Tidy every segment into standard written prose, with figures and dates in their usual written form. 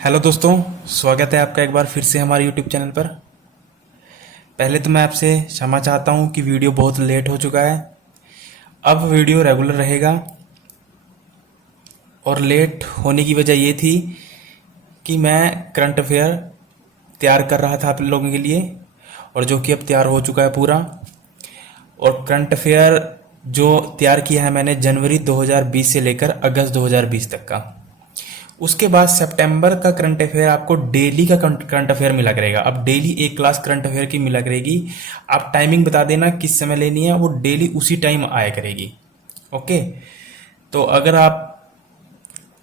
Hello दोस्तों, स्वागत है आपका एक बार फिर से हमारे यूट्यूब चैनल पर। पहले तो मैं आपसे क्षमा चाहता हूं कि वीडियो बहुत लेट हो चुका है। अब वीडियो रेगुलर रहेगा और लेट होने की वजह ये थी कि मैं करंट अफेयर तैयार कर रहा था आप लोगों के लिए, और जो कि अब तैयार हो चुका है पूरा। और करंट अफेयर जो तैयार किया है मैंने जनवरी 2020 से लेकर अगस्त 2020 तक का। उसके बाद सितंबर का करंट अफेयर आपको डेली का करंट अफेयर मिला करेगा। अब डेली एक क्लास करंट अफेयर की मिला करेगी। आप टाइमिंग बता देना किस समय लेनी है, वो डेली उसी टाइम आया करेगी। ओके, तो अगर आप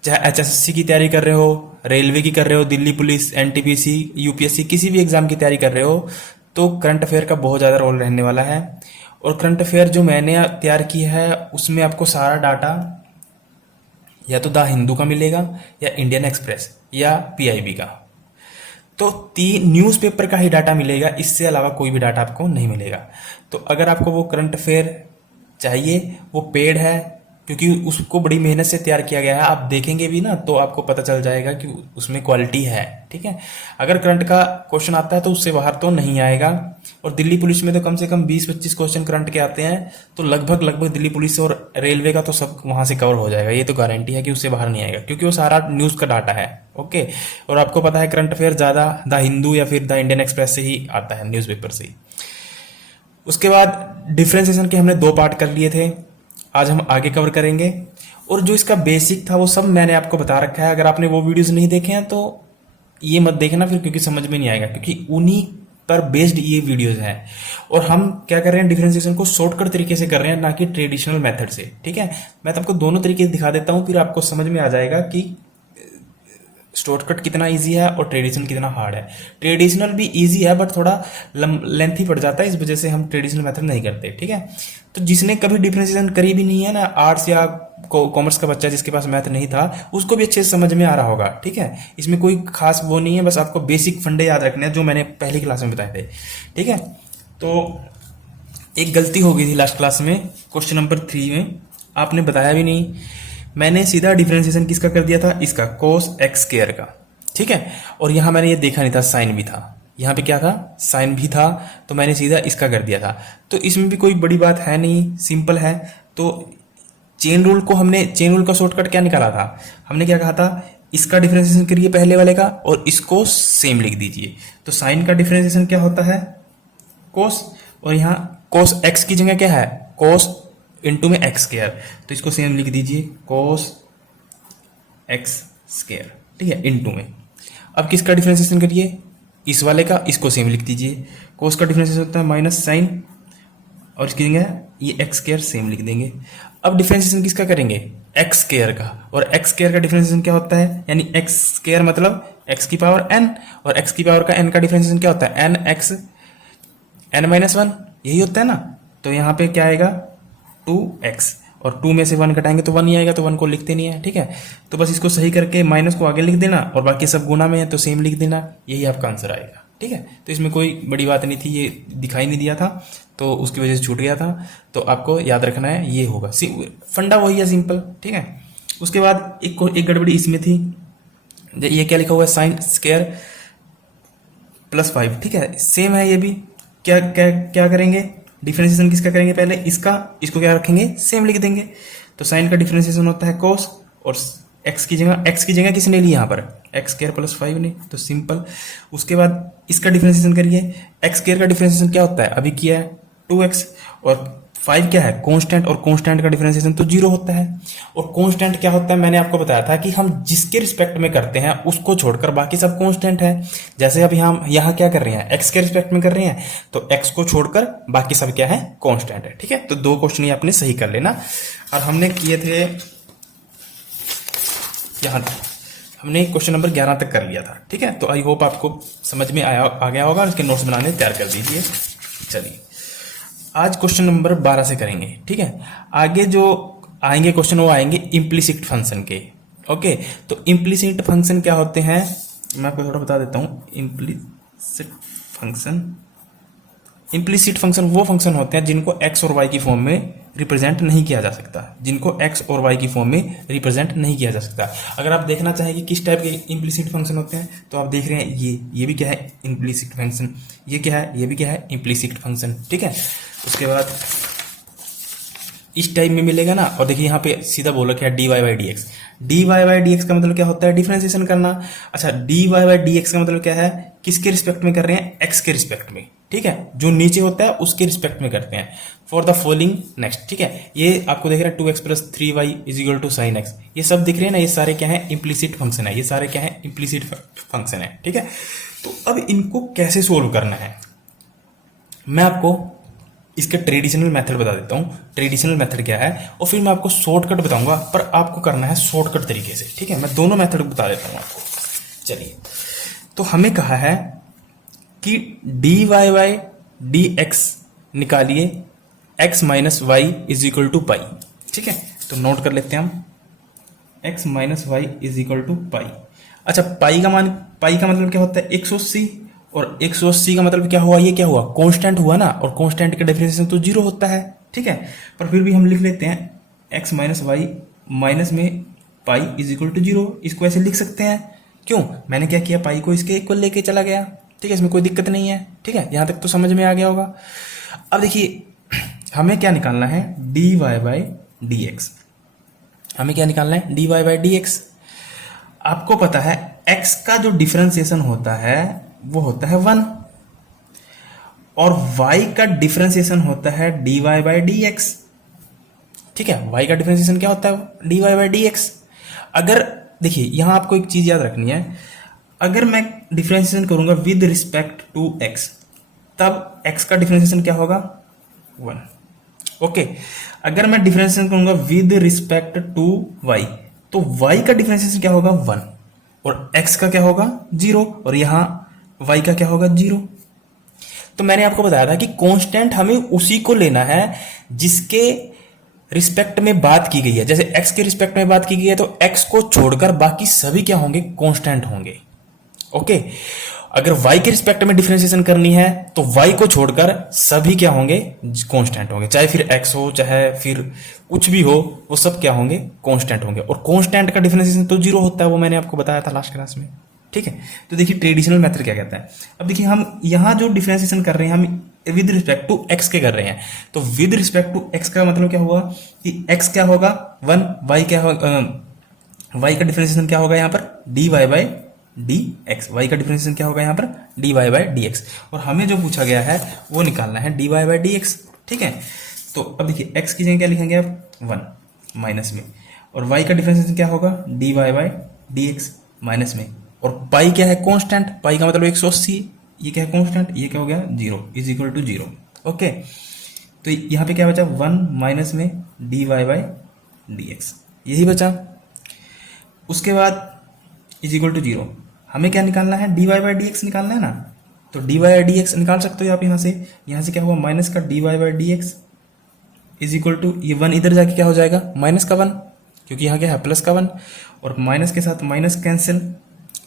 चाहे एचएसएससी की तैयारी कर रहे हो, रेलवे की कर रहे हो, दिल्ली पुलिस, एनटीपीसी, यूपीएससी, किसी भी एग्जाम की तैयारी कर रहे हो, तो करंट अफेयर का बहुत ज़्यादा रोल रहने वाला है। और करंट अफेयर जो मैंने तैयार किया है उसमें आपको सारा डाटा या तो द हिंदू का मिलेगा, या इंडियन एक्सप्रेस, या पीआईबी का। तो तीन न्यूज़पेपर का ही डाटा मिलेगा, इससे अलावा कोई भी डाटा आपको नहीं मिलेगा। तो अगर आपको वो करंट अफेयर चाहिए, वो पेड है, क्योंकि उसको बड़ी मेहनत से तैयार किया गया है। आप देखेंगे भी ना तो आपको पता चल जाएगा कि उसमें क्वालिटी है। ठीक है, अगर करंट का क्वेश्चन आता है तो उससे बाहर तो नहीं आएगा। और दिल्ली पुलिस में तो कम से कम 20-25 क्वेश्चन करंट के आते हैं, तो लगभग दिल्ली पुलिस और रेलवे का तो सब वहां से कवर हो जाएगा। ये तो गारंटी है कि उससे बाहर नहीं आएगा, क्योंकि वो सारा न्यूज का डाटा है। ओके, और आपको पता है करंट अफेयर ज्यादा द हिंदू या फिर द इंडियन एक्सप्रेस से ही आता है, न्यूज़पेपर से ही। उसके बाद डिफ्रेंसिएशन के हमने 2 पार्ट कर लिए थे, आज हम आगे कवर करेंगे। और जो इसका बेसिक था वो सब मैंने आपको बता रखा है। अगर आपने वो वीडियोस नहीं देखे हैं तो ये मत देखना फिर, क्योंकि समझ में नहीं आएगा, क्योंकि उन्हीं पर बेस्ड ये वीडियोस हैं। और हम क्या कर रहे हैं, डिफरेंशिएशन को शॉर्टकट तरीके से कर रहे हैं, ना कि ट्रेडिशनल मेथड से। ठीक है, मैं तो आपको दोनों तरीके से दिखा देता हूं, फिर आपको समझ में आ जाएगा कि शॉर्टकट कितना इजी है और ट्रेडिशनल कितना हार्ड है। ट्रेडिशनल भी इजी है बट थोड़ा लेंथी पड़ जाता है, इस वजह से हम ट्रेडिशनल मेथड नहीं करते। ठीक है, तो जिसने कभी डिफरेंशिएशन करी भी नहीं है ना, आर्ट्स या कॉमर्स का बच्चा जिसके पास मैथ नहीं था, उसको भी अच्छे से समझ में आ रहा होगा। ठीक है, इसमें कोई खास वो नहीं है, बस आपको बेसिक फंडे याद रखने हैं जो मैंने पहली क्लास में बताए थे। ठीक है, तो एक गलती हो गई थी लास्ट क्लास में, क्वेश्चन नंबर 3 में आपने बताया भी नहीं। मैंने सीधा डिफरेंशिएशन किसका कर दिया था, इसका कोस एक्स स्क्वायर का। ठीक है, और यहां मैंने ये देखा नहीं था, साइन भी था, यहाँ पे क्या था, साइन भी था, तो मैंने सीधा इसका कर दिया था। तो इसमें भी कोई बड़ी बात है नहीं, सिंपल है। तो चेन रूल को हमने, चेन रूल का शॉर्टकट क्या निकाला था, हमने क्या कहा था, इसका डिफरेंशिएशन करिए पहले वाले का और इसको सेम लिख दीजिए। तो साइन का डिफरेंशिएशन क्या होता है, कोस, और यहाँ कोस एक्स की जगह क्या है, कोस इंटू में एक्स स्क्वायर, तो इसको सेम लिख दीजिए, कोस एक्स स्क्वायर। ठीक है, इंटू में। अब किसका डिफरेंशिएशन करिए, इस वाले का, इसको सेम लिख दीजिए। कोस का डिफरेंशिएशन होता है माइनस साइन, और इसकी जगह ये एक्स स्क्वायर सेम लिख देंगे। अब डिफरेंशिएशन किसका करेंगे, एक्स स्क्वायर का, और एक्स स्क्वायर का डिफरेंशिएशन क्या होता है, यानी एक्स स्क्वायर मतलब एक्स की पावर एन, और एक्स की पावर का एन का डिफरेंशिएशन क्या होता है, एन एक्स एन माइनस 1, यही होता है ना। तो यहाँ पे क्या आएगा, 2x, और 2 में से 1 घटाएंगे तो 1 ही आएगा, तो 1 को लिखते नहीं है। ठीक है, तो बस इसको सही करके माइनस को आगे लिख देना, और बाकी सब गुना में है तो सेम लिख देना, यही आपका आंसर आएगा। ठीक है, तो इसमें कोई बड़ी बात नहीं थी, ये दिखाई नहीं दिया था तो उसकी वजह से छूट गया था। तो आपको याद रखना है, ये होगा फंडा वही है, सिंपल। ठीक है, उसके बाद एक गड़बड़ी इसमें थी, ये क्या लिखा हुआ है, साइन स्क्वायर प्लस 5। ठीक है, सेम है ये भी। क्या क्या क्या करेंगे, डिफरेंशिएशन किसका करेंगे, पहले इसका, इसको क्या रखेंगे, सेम लिख देंगे। तो साइन का डिफरेंशिएशन होता है कोस, और एक्स की जगह किसने ली यहाँ पर, एक्स स्क्वायर प्लस 5 ने, तो सिंपल। उसके बाद इसका डिफरेंशिएशन करिए, एक्स स्क्वायर का डिफरेंशिएशन क्या होता है, अभी किया है 2x, और 5 क्या है, कांस्टेंट, और कांस्टेंट का डिफरेंशिएशन तो 0 होता है। और कांस्टेंट क्या होता है, मैंने आपको बताया था कि हम जिसके रिस्पेक्ट में करते हैं उसको छोड़कर बाकी सब कांस्टेंट है। जैसे अभी हम यहाँ क्या कर रहे हैं, एक्स के रिस्पेक्ट में कर रहे हैं, तो एक्स को छोड़कर बाकी सब क्या है, कांस्टेंट है। ठीक है, तो 2 क्वेश्चन ये आपने सही कर लेना। और हमने किए थे यहाँ तक, हमने क्वेश्चन नंबर 11 तक कर लिया था। ठीक है, तो आई होप आपको समझ में आ गया होगा, इसके नोट्स बनाने तैयार कर दीजिए। चलिए आज क्वेश्चन नंबर 12 से करेंगे। ठीक है, आगे जो आएंगे क्वेश्चन वो आएंगे इम्प्लिसिट फंक्शन के। ओके, तो इम्प्लिसिट फंक्शन क्या होते हैं, मैं आपको थोड़ा बता देता हूं। इम्प्लिसिट फंक्शन वो फंक्शन होते हैं जिनको एक्स और वाई की फॉर्म में रिप्रेजेंट नहीं किया जा सकता, जिनको x और y की फॉर्म में रिप्रेजेंट नहीं किया जा सकता। अगर आप देखना चाहें कि किस टाइप के इम्प्लिसिट फंक्शन होते हैं, तो आप देख रहे हैं ये भी क्या है, इम्प्लिसिट फंक्शन, ये क्या है, ये भी क्या है, इम्प्लिसिट फंक्शन, ठीक है। उसके बाद इस टाइप में मिलेगा ना, और देखिए यहाँ पे सीधा बोला क्या, dy by d x. D y by d x का मतलब क्या होता है, डिफरेंशिएशन करना। अच्छा, d y by d x का मतलब क्या है, किसके रिस्पेक्ट में कर रहे हैं, x के रिस्पेक्ट में, ठीक है, जो नीचे होता है उसके रिस्पेक्ट में करते हैं। फॉर द फॉलोइंग नेक्स्ट, ठीक है, ये आपको देख रहे हैं 2x plus 3y is equal to sine x, ये सब दिख रहे हैं ना, ये सारे क्या है, इम्प्लिसिट फंक्शन है, ये सारे क्या है, इम्प्लिसिट फंक्शन है, ठीक है। तो अब इनको कैसे सोल्व करना है, मैं आपको इसका ट्रेडिशनल मेथड बता देता हूँ। ट्रेडिशनल मेथड क्या है, और फिर मैं आपको शॉर्टकट बताऊंगा, पर आपको करना है शॉर्टकट तरीके से, ठीक है। मैं दोनों मेथड बता देता हूँ आपको। चलिए, तो हमें कहा है कि d y by d x निकालिए, x minus y is equal to pi, ठीक है। तो नोट कर लेते हैं हम, x minus y is equal to pi. अच्छा, पाई का मतलब क्या होता है, 180, और 180 का मतलब क्या हुआ, ये क्या हुआ, कांस्टेंट हुआ ना, और कांस्टेंट का डिफरेंशिएशन तो 0 होता है, ठीक है। पर फिर भी हम लिख लेते हैं एक्स माइनस वाई माइनस में पाई इज इक्वल टू 0, इसको ऐसे लिख सकते हैं। क्यों, मैंने क्या किया, पाई को इसके इक्वल लेके चला गया, ठीक है, इसमें कोई दिक्कत नहीं है, ठीक है, यहां तक तो समझ में आ गया होगा। अब देखिए, हमें क्या निकालना है, d y by d x, हमें क्या निकालना है, d y by d x. आपको पता है x का जो डिफरेंशिएशन होता है वो होता है 1, और y का डिफरेंशिएशन होता है dy बाई डी एक्स, ठीक है। y का डिफरेंशिएशन क्या होता है, dy बाई डी एक्स। अगर देखिए, यहां आपको एक चीज याद रखनी है, अगर मैं डिफरेंशिएशन करूंगा विद रिस्पेक्ट टू x, तब x का डिफरेंशिएशन क्या होगा, 1, ओके। अगर मैं डिफरेंशिएशन करूंगा विद रिस्पेक्ट टू y, तो y का डिफरेंशिएशन क्या होगा, 1, और x का क्या होगा, 0, और यहां y का क्या होगा, 0। तो मैंने आपको बताया था कि कांस्टेंट हमें उसी को लेना है जिसके रिस्पेक्ट में बात की गई है। जैसे x के रिस्पेक्ट में बात की गई है, तो x को छोड़कर बाकी सभी क्या होंगे, कांस्टेंट होंगे, ओके। अगर y के रिस्पेक्ट में डिफरेंशिएशन करनी है, तो y को छोड़कर सभी क्या होंगे, कांस्टेंट होंगे, चाहे फिर x हो चाहे फिर कुछ भी हो, वो सब क्या होंगे, कांस्टेंट होंगे। और कांस्टेंट का डिफरेंशिएशन तो 0 होता है, वो मैंने आपको बताया था लास्ट क्लास में, ठीक है। तो देखिए ट्रेडिशनल मेथड क्या कहता है। अब देखिए, हम यहां जो डिफरेंशिएशन कर रहे हैं, हम विद रिस्पेक्ट टू x के कर रहे हैं, तो विद रिस्पेक्ट टू x का मतलब क्या हुआ कि x क्या होगा, 1, y क्या होगा, y का डिफरेंशिएशन क्या होगा यहाँ पर, dy by d x, y का डिफरेंशिएशन क्या होगा यहाँ पर, d y by d x, और हमें जो पूछा गया है वो निकालना है d y by d x, ठीक है। तो अब देखिए, एक्स की जगह क्या लिखेंगे आप, 1 माइनस में, और वाई का डिफरेंशिएशन क्या होगा, d y by d x minus में, और पाई क्या है, कांस्टेंट, पाई का मतलब 180, ये क्या है, कांस्टेंट, ये क्या हो गया, 0 इज इक्वल टू 0, ओके। तो यहाँ पे क्या बचा, 1 माइनस में d y by d x, यही बचा। उसके बाद इज इक्वल टू 0, हमें क्या निकालना है, d y by d x निकालना है ना। तो d y by d x निकाल सकते हो आप यहाँ से क्या हुआ, माइनस का d y by d x is equal to, ये 1 इधर जाके क्या हो जाएगा, माइनस का 1, क्योंकि यहाँ क्या है, प्लस का 1, और माइनस के साथ माइनस कैंसिल,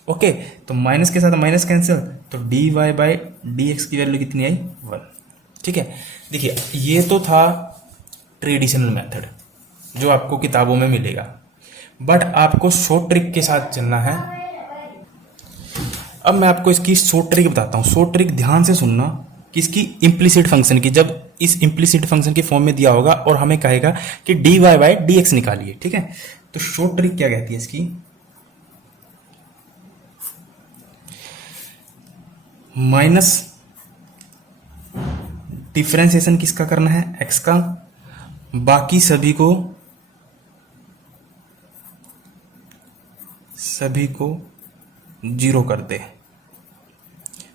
ओके। तो माइनस के साथ माइनस कैंसिल, तो d y by d x की वैल्यू कितनी आई, 1, ठीक है। देखिए, ये तो था ट्रेडिशनल मेथड जो आपको किताबों में मिलेगा, बट आपको शॉर्ट ट्रिक के साथ चलना है। अब मैं आपको इसकी शॉर्ट ट्रिक बताता हूँ। शॉर्ट ट्रिक ध्यान से सुनना, किसकी, इम्प्लिसिट फंक्शन की। जब इस इम्प्लिसिट फंक्शन की फॉर्म में दिया होगा और हमें कहेगा कि d y by d x निकालिए, ठीक है। तो शॉर्ट ट्रिक क्या कहती है इसकी, माइनस डिफरेंशिएशन किसका करना है, एक्स का, बाकी सभी को 0 कर दे,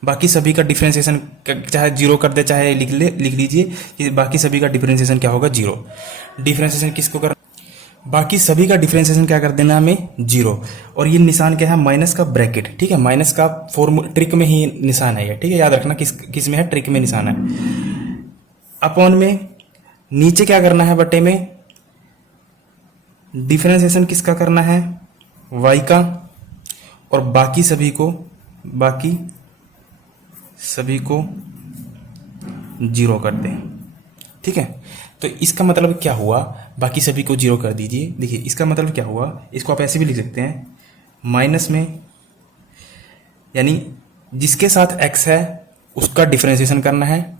बाकी सभी का डिफरेंशिएशन चाहे 0 कर दे, चाहे लिख लीजिए कि बाकी सभी का डिफरेंशिएशन क्या होगा, 0। डिफरेंशिएशन किसको कर, बाकी सभी का डिफरेंशिएशन क्या कर देना हमें, 0, और ये निशान क्या है, माइनस का ब्रैकेट, ठीक है। माइनस का फॉर्मूला ट्रिक में ही निशान है ये, ठीक है, याद रखना किस में है, ट्रिक में निशान है। अपॉन में नीचे क्या करना है, बटे में डिफरेंशिएशन किसका करना है, y का, और बाकी सभी को 0 कर दें, ठीक है। तो इसका मतलब क्या हुआ, बाकी सभी को जीरो कर दीजिए। देखिए इसका मतलब क्या हुआ, इसको आप ऐसे भी लिख सकते हैं, माइनस में यानी जिसके साथ x है उसका डिफरेंशिएशन करना है,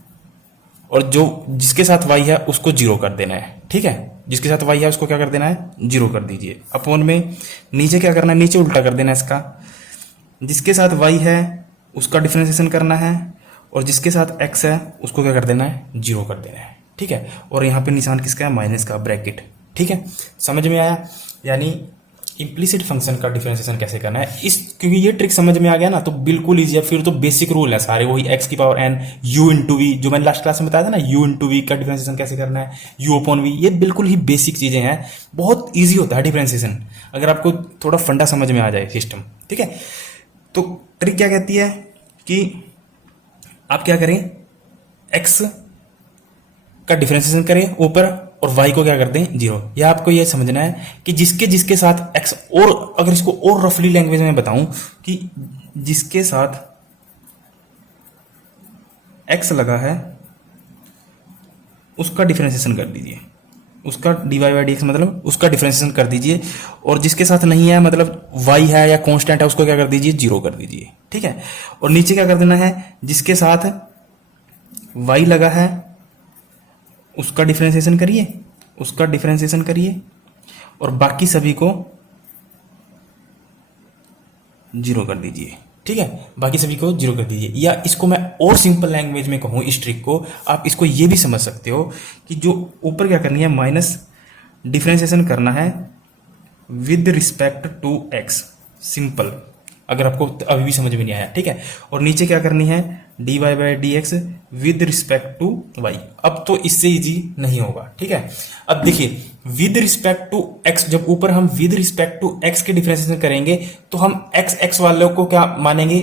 और जो जिसके साथ y है उसको जीरो कर देना है। ठीक है, जिसके साथ y है उसको क्या कर देना है, जीरो कर दीजिए। अपॉन में नीचे क्या करना है, नीचे उल्टा कर देना है इसका, जिसके साथ y है उसका डिफरेंशिएशन करना है, और जिसके साथ x है उसको क्या कर देना है, जीरो कर देना है। ठीक है, और यहाँ पे निशान किसका है, माइनस का, ब्रैकेट। ठीक है, समझ में आया, यानी इम्प्लीसिट फंक्शन का डिफरेंशिएशन कैसे करना है इस, क्योंकि ये ट्रिक समझ में आ गया ना तो बिल्कुल ईजी है। फिर तो बेसिक रूल है सारे, वही x की power n u into v, जो मैंने लास्ट क्लास में बताया था ना, u इंटू वी का डिफरेंशिएशन कैसे करना है, u अपॉन v, ये बिल्कुल ही बेसिक चीजें हैं, बहुत ईजी होता है डिफरेंशिएशन अगर आपको थोड़ा फंडा समझ में आ जाए सिस्टम। ठीक है, तो ट्रिक क्या कहती है कि आप क्या करें, x का डिफरेंशिएशन करें ऊपर, और y को क्या कर दें, जीरो। या आपको ये समझना है कि जिसके जिसके साथ x, और अगर इसको और रफली लैंग्वेज में बताऊं कि जिसके साथ x लगा है उसका डिफरेंशिएशन कर दीजिए, उसका dy बाई डी एक्स मतलब उसका डिफरेंशिएशन कर दीजिए, और जिसके साथ नहीं है मतलब y है या कांस्टेंट है उसको क्या कर दीजिए, जीरो कर दीजिए। ठीक है, और नीचे क्या कर देना है, जिसके साथ y लगा है उसका डिफरेंशिएशन करिए, उसका डिफरेंशिएशन करिए, और बाकी सभी को जीरो कर दीजिए। ठीक है, बाकी सभी को जीरो कर दीजिए। या इसको मैं और सिंपल लैंग्वेज में कहूं इस ट्रिक को, आप इसको ये भी समझ सकते हो कि जो ऊपर क्या करनी है, माइनस डिफरेंशिएशन करना है with respect to x, simple, अगर आपको अभी भी समझ में नहीं आया। ठीक है, और नीचे क्या करनी है, d y by d x with respect to y. अब तो इससे इजी नहीं होगा। ठीक है, अब देखिए विद रिस्पेक्ट टू एक्स, जब ऊपर हम विद रिस्पेक्ट टू एक्स के डिफरेंशिएशन करेंगे तो हम एक्स एक्स वालों को क्या मानेंगे,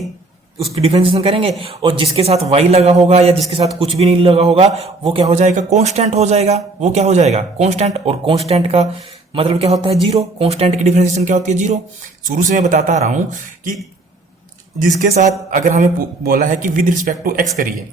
उसकी डिफरेंशिएशन करेंगे, और जिसके साथ y लगा होगा या जिसके साथ कुछ भी नहीं लगा होगा वो क्या हो जाएगा, कांस्टेंट हो जाएगा। वो क्या हो जाएगा, कांस्टेंट, और कांस्टेंट का मतलब क्या होता है, जीरो। कांस्टेंट की डिफरेंशिएशन क्या होती है, जीरो। शुरू से मैं बताता आ रहा हूं कि जिसके साथ अगर हमें बोला है कि विद रिस्पेक्ट टू एक्स करिए,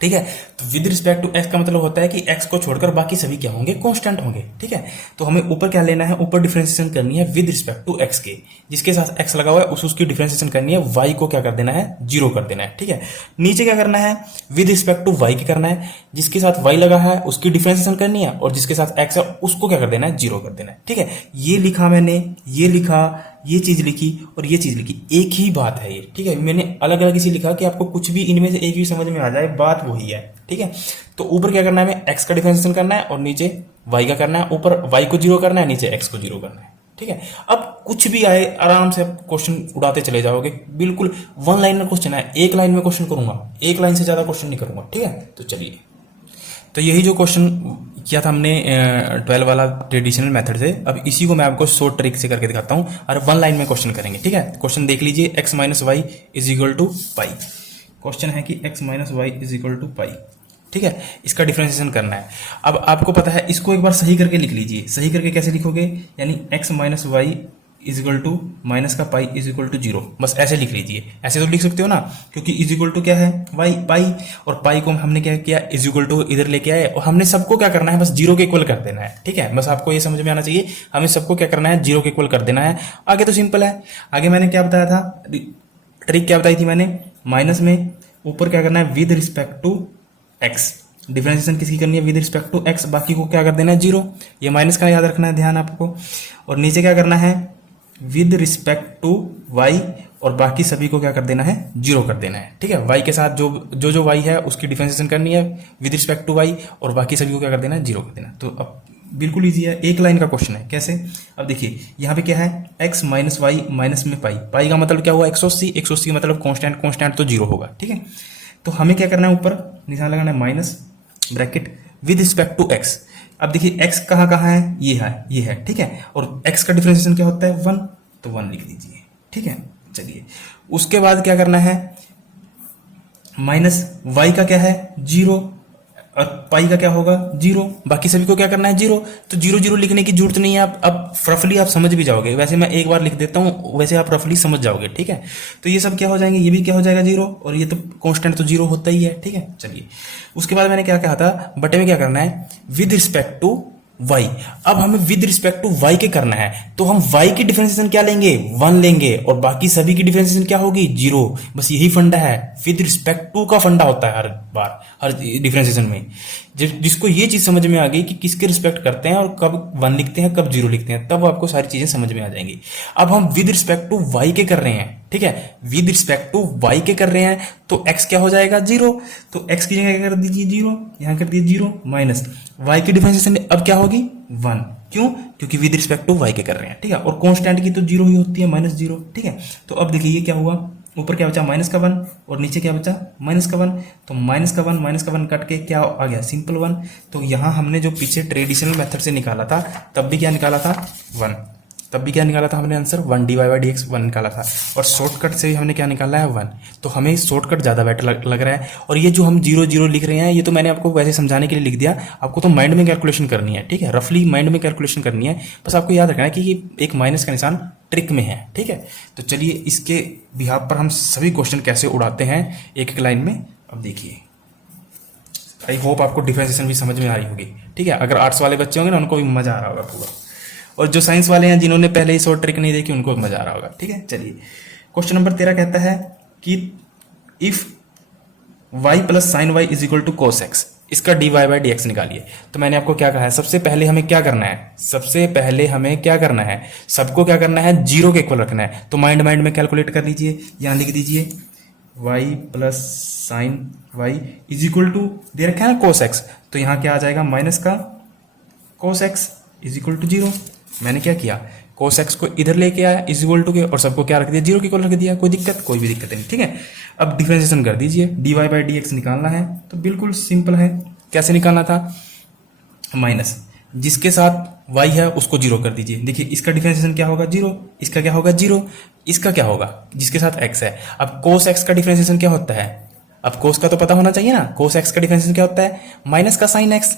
ठीक है, तो विद रिस्पेक्ट टू एक्स का मतलब होता है कि एक्स को छोड़कर बाकी सभी क्या होंगे, कांस्टेंट होंगे। ठीक है, तो हमें ऊपर क्या लेना है, ऊपर डिफरेंशिएशन करनी है विद रिस्पेक्ट टू एक्स के, जिसके साथ एक्स लगा हुआ है उसकी डिफरेंशिएशन करनी है, वाई को क्या कर देना है, जीरो कर देना है। ठीक है, नीचे क्या करना है, विद रिस्पेक्ट टू वाई के करना है, जिसके साथ वाई लगा है उसकी डिफरेंशिएशन करनी है, और जिसके साथ एक्स है उसको क्या कर देना है, जीरो कर देना है। ठीक है, ये लिखा मैंने, ये लिखा, ये चीज लिखी और ये चीज लिखी, एक ही बात है ये। ठीक है, मैंने अलग अलग इसी लिखा कि आपको कुछ भी इनमें से एक भी समझ में आ जाए, बात वही है। ठीक है, तो ऊपर क्या करना है, हमें एक्स का डिफरेंशिएशन करना है और नीचे वाई का करना है, ऊपर वाई को जीरो करना है, नीचे एक्स को जीरो करना है। ठीक है, अब कुछ भी आए आराम से क्वेश्चन उड़ाते चले जाओगे, बिल्कुल वन लाइन में क्वेश्चन है, एक लाइन में क्वेश्चन करूंगा, एक लाइन से ज्यादा क्वेश्चन नहीं करूंगा। ठीक है, तो चलिए, तो यही जो क्वेश्चन किया था हमने 12 वाला ट्रेडिशनल मेथड से, अब इसी को मैं आपको शॉर्ट ट्रिक से करके दिखाता हूं और वन लाइन में क्वेश्चन करेंगे। ठीक है, क्वेश्चन देख लीजिए, x minus y is equal to pi. Question है कि x minus y is equal to pi. ठीक है, इसका डिफरेंशिएशन करना है। अब आपको पता है, इसको एक बार सही करके लिख लीजिए। सही करके कैसे लिखोगे, यानी x minus y is equal to minus का pi is equal to zero, बस ऐसे लिख लीजिए। ऐसे तो लिख सकते हो ना, क्योंकि इज इक्वल टू क्या है, वाई, पाई, और पाई को हमने क्या किया, इज इक्वल टू इधर लेके आए, और हमने सबको क्या करना है, बस जीरो के इक्वल कर देना है। ठीक है, बस आपको ये समझ में आना चाहिए, हमें सबको क्या करना है, जीरो के इक्वल कर देना है। आगे तो सिंपल है, आगे मैंने क्या बताया था, ट्रिक क्या बताई थी मैंने, माइनस में ऊपर क्या करना है, with respect to x, differentiation किसकी करनी है, विद रिस्पेक्ट टू एक्स, बाकी को क्या कर देना है, जीरो। ये माइनस का याद रखना है, ध्यान आपको। और नीचे क्या करना है, विद रिस्पेक्ट टू वाई, और बाकी सभी को क्या कर देना है, जीरो कर देना है। ठीक है, वाई के साथ जो वाई है उसकी डिफरेंशिएशन करनी है विद रिस्पेक्ट टू वाई, और बाकी सभी को क्या कर देना है, जीरो कर देना। तो अब बिल्कुल इजी है, एक लाइन का क्वेश्चन है। कैसे, अब देखिए यहाँ पे क्या है, x माइनस वाई माइनस में पाई, पाई का मतलब क्या हुआ, 180, 180 मतलब कांस्टेंट, कांस्टेंट तो जीरो होगा। ठीक है, तो हमें क्या करना है, ऊपर निशान लगाना है minus, bracket, with respect to x। अब देखिए x कहाँ कहाँ है, ये है। ठीक है, और x का डिफरेंशिएशन क्या होता है, 1, तो 1 लिख दीजिए। ठीक है, चलिए उसके बाद क्या करना है, माइनस y का क्या है, जीरो, और पाई का क्या होगा 0, बाकी सभी को क्या करना है 0। तो 0 0 लिखने की जरूरत नहीं है, आप रफली आप समझ भी जाओगे। वैसे मैं एक बार लिख देता हूँ, वैसे आप रफली समझ जाओगे, ठीक है। तो ये सब क्या हो जाएंगे, ये भी क्या हो जाएगा 0, और ये तो कांस्टेंट तो 0 होता ही है, ठीक है। चलिए उसके बाद मैंने क्या कहा था, बटे में क्या करना है, विद रिस्पेक्ट टू y। अब हमें विद रिस्पेक्ट टू y के करना है, तो हम y की डिफरेंशिएशन क्या लेंगे 1 लेंगे, और बाकी सभी की डिफरेंशिएशन क्या होगी 0। बस यही फंडा है, विद रिस्पेक्ट टू का फंडा होता है हर बार हर डिफरेंशिएशन में। जिसको ये चीज समझ में आ गई कि किसके रिस्पेक्ट करते हैं और कब 1 लिखते हैं कब 0 लिखते हैं, तब आपको सारी चीजें समझ में आ जाएंगी। अब हम विद रिस्पेक्ट टू y के कर रहे हैं, ठीक है, विद रिस्पेक्ट टू y के कर रहे हैं, तो x क्या हो जाएगा 0, तो x की जगह क्या कर दीजिए 0, यहां कर दीजिए 0 माइनस y की डिफरेंशिएशन अब क्या होगी 1। क्यों, क्योंकि विद रिस्पेक्ट टू y के कर रहे हैं, ठीक है। और कांस्टेंट की तो 0 ही होती है, -0, ठीक है। तो अब देखिए ये क्या हुआ, ऊपर क्या बचा -1 और नीचे क्या बचा -1। तो -1 कट के क्या आ गया सिंपल 1। तो यहां हमने जो पीछे ट्रेडिशनल मेथड से निकाला था तब भी क्या निकाला था 1, तब भी क्या निकाला था हमने आंसर 1 dy/dx 1 निकाला था, और शॉर्टकट से भी हमने क्या निकाला है 1। तो हमें शॉर्टकट ज्यादा बेटर लग रहा है। और ये जो हम 0 0 लिख रहे हैं, ये तो मैंने आपको वैसे समझाने के लिए लिख दिया, आपको तो माइंड में कैलकुलेशन करनी है, ठीक है, रफली माइंड में कैलकुलेशन करनी है। बस आपको याद रखना है कि ये एक माइनस का निशान ट्रिक में है, ठीक है। तो चलिए इसके बिहाफ पर हम सभी क्वेश्चन कैसे उड़ाते हैं एक एक लाइन में, अब देखिए। आई होप आपको डिफरेंशिएशन भी समझ में आ रही होगी, ठीक है। अगर आर्ट्स वाले बच्चे होंगे ना उनको भी मजा आ रहा होगा पूरा, और जो साइंस वाले हैं जिन्होंने पहले ही शॉर्ट ट्रिक नहीं देखी उनको मजा आ रहा होगा, ठीक है। चलिए क्वेश्चन नंबर 13 कहता है कि if y plus sine y is equal to cos x, इसका dy/dx निकालिए। तो मैंने आपको क्या कहा है, सबसे पहले हमें क्या करना है, सबसे पहले हमें क्या करना है, सबको क्या करना है 0 के इक्वल रखना है। तो माइंड में कैलकुलेट कर लीजिए, यहां लिख दीजिए y plus sine y is equal to दे रखा है ना कोस एक्स, तो यहां क्या आ जाएगा माइनस का cos x is equal to 0। मैंने क्या किया, कोस एक्स को इधर लेके आया इज इक्वल टू के, और सबको क्या रख दिया 0 के इक्वल रख दिया। कोई दिक्कत, कोई भी दिक्कत नहीं, ठीक है। अब डिफरेंशिएशन कर दीजिए, dy/dx निकालना है तो बिल्कुल सिंपल है। कैसे निकालना था, माइनस जिसके साथ y है उसको 0 कर दीजिए। देखिए इसका डिफरेंशिएशन क्या होगा 0, इसका क्या होगा 0, इसका क्या होगा जिसके साथ x है। अब कोस x का डिफरेंशिएशन क्या होता है, अब कोस का तो पता होना चाहिए ना, कोस x का डिफरेंशिएशन क्या होता है माइनस का साइन x,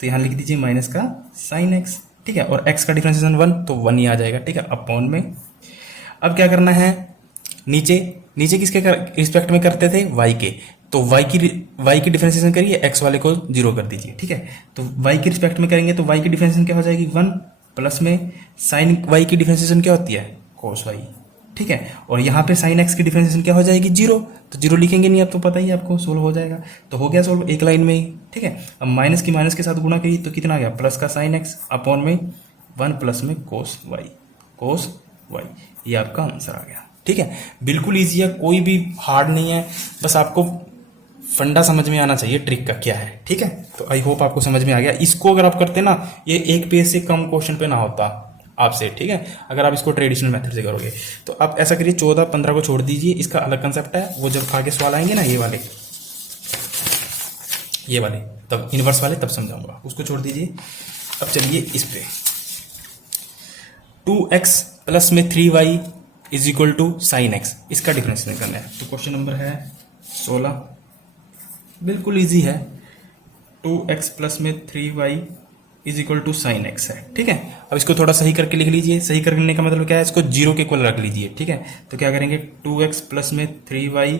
तो यहां लिख दीजिए माइनस का साइन x, ठीक है। और x का डिफरेंशिएशन 1, तो 1 ही आ जाएगा, ठीक है, अपॉन में। अब क्या करना है, नीचे किसके रिस्पेक्ट में करते थे y के, तो y की डिफरेंशिएशन करिए, x वाले को 0 कर दीजिए, ठीक है। तो y के रिस्पेक्ट में करेंगे तो y की डिफरेंशिएशन क्या हो जाएगी 1, प्लस में साइन y की डिफरेंशिएशन क्या होती है cos y, ठीक है। और यहाँ पे साइन x की डिफरेंशिएशन क्या हो जाएगी 0, तो 0 लिखेंगे नहीं, अब तो पता ही आपको, सोल्व हो जाएगा। तो हो गया सोल्व एक लाइन में ही, ठीक है। अब माइनस की माइनस के साथ गुणा करिए तो कितना आ गया, प्लस का साइन x अपॉन में 1 प्लस में cos y, ये आपका आंसर आ गया, ठीक है। बिल्कुल ईजी है, कोई भी हार्ड नहीं है, बस आपको फंडा समझ में आना चाहिए ट्रिक का क्या है, ठीक है। तो आई होप आपको समझ में आ गया। इसको अगर आप करते ना, ये एक पेज से कम क्वेश्चन पे ना होता आपसे, ठीक है, अगर आप इसको ट्रेडिशनल मेथड से करोगे। तो आप ऐसा करिए 14 15 को छोड़ दीजिए, इसका अलग कंसेप्ट है, वो जब आगे सवाल आएंगे ना ये वाले तब इनवर्स वाले तब समझाऊंगा, उसको छोड़ दीजिए। अब चलिए इस पे 2x प्लस में 3y is equal to sine x, इसका डिफरेंस निकालना है। तो क्वेश्चन नंबर है 16, बिल्कुल इजी है। 2x प्लस में 3y is equal to sine x है, ठीक है। अब इसको थोड़ा सही करके लिख लीजिए, सही करने का मतलब क्या है, इसको 0 के इक्वल रख लीजिए, ठीक है। तो क्या करेंगे 2x प्लस में 3y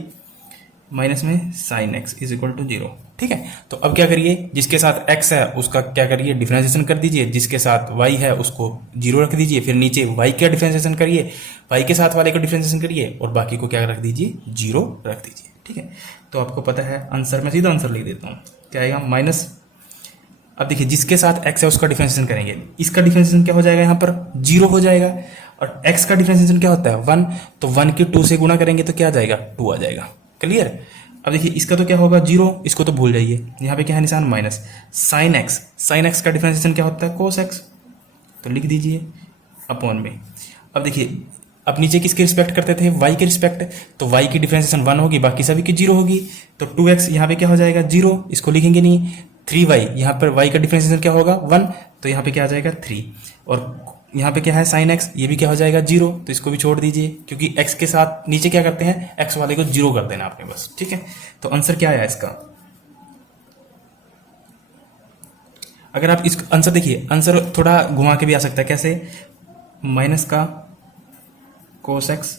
माइनस में sine x is equal to 0, ठीक है। तो अब क्या करिए, जिसके साथ x है उसका क्या करिए डिफरेंशिएशन कर दीजिए, जिसके साथ y है उसको 0 रख दीजिए, फिर नीचे y का डिफरेंशिएशन करिए, y के साथ वाले का डिफरेंशिएशन करिए, और बाकी को क्या रख दीजिए 0 रख दीजिए, ठीक है। तो आपको पता है आंसर, मैं सीधा आंसर लिख देता हूँ, क्या आएगा माइनस। अब देखिए जिसके साथ x है उसका डिफरेंशिएशन करेंगे, इसका डिफरेंशिएशन क्या हो जाएगा यहाँ पर 0 हो जाएगा, और x का डिफरेंशिएशन क्या होता है 1, तो 1 की 2 से गुणा करेंगे तो क्या आ जाएगा 2 आ जाएगा, क्लियर। अब देखिए इसका तो क्या होगा 0, इसको तो भूल जाइए, यहाँ पे क्या है निशान माइनस। साइन एक्स का डिफरेंशिएशन क्या होता है कोस एक्स, तो लिख दीजिए अपॉन में। अब देखिए अब नीचे किसके रिस्पेक्ट करते थे y के रिस्पेक्ट, तो y की डिफरेंशिएशन 1 होगी, बाकी सभी की 0 होगी, तो 2x यहाँ पे क्या हो जाएगा 0, इसको लिखेंगे नहीं। 3y यहाँ पर y का डिफरेंशिएशन क्या होगा 1, तो यहाँ पे क्या आ जाएगा 3, और यहाँ पे क्या है साइन x, ये भी क्या हो जाएगा 0, तो इसको भी छोड़ दीजिए, क्योंकि x के साथ नीचे क्या करते हैं x वाले को 0 कर देना आपने बस, ठीक है। तो आंसर क्या आया इसका, अगर आप इस आंसर देखिए, आंसर थोड़ा घुमा के भी आ सकता है। कैसे? माइनस का कोस एक्स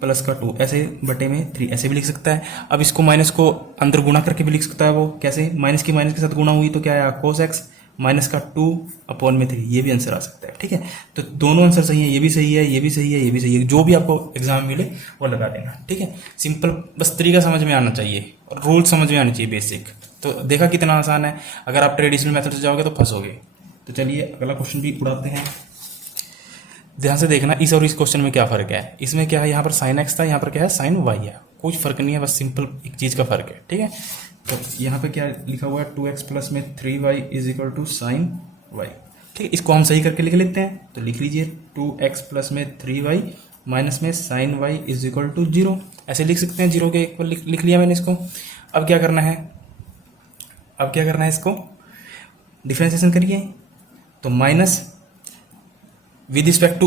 प्लस का 2 ऐसे बटे में 3 ऐसे भी लिख सकता है। अब इसको माइनस को अंदर गुणा करके भी लिख सकता है। वो कैसे? माइनस की माइनस के साथ गुणा हुई तो क्या आया? कोस एक्स माइनस का 2 अपॉन में 3, ये भी आंसर आ सकता है। ठीक है, तो दोनों आंसर सही है, ये भी सही है, ये भी सही है, ये भी सही है। जो भी आपको एग्जाम में मिले वो लगा देना। ठीक है, सिंपल, बस तरीका समझ में आना चाहिए और रूल समझ में आनी चाहिए बेसिक। तो देखा कितना आसान है। अगर आप ट्रेडिशनल मेथड से जाओगे तो फंसोगे। तो चलिए अगला क्वेश्चन भी उड़ाते हैं। ध्यान से देखना इस और इस क्वेश्चन में क्या फर्क है। इसमें क्या है, यहाँ पर साइन एक्स था, यहाँ पर क्या है, साइन वाई है। कुछ फर्क नहीं है, बस सिंपल एक चीज का फर्क है। ठीक है, तो यहाँ पे क्या लिखा हुआ है, 2x प्लस में 3y is equal to sine y. ठीक है, इसको हम सही करके लिख लेते हैं। तो लिख लीजिए 2x प्लस में 3y माइनस में sine y is equal to 0, ऐसे लिख सकते हैं। 0 के इक्वल लिख लिया मैंने इसको। अब क्या करना है, अब क्या करना है, इसको डिफरेंशिएशन करिए। तो minus with respect to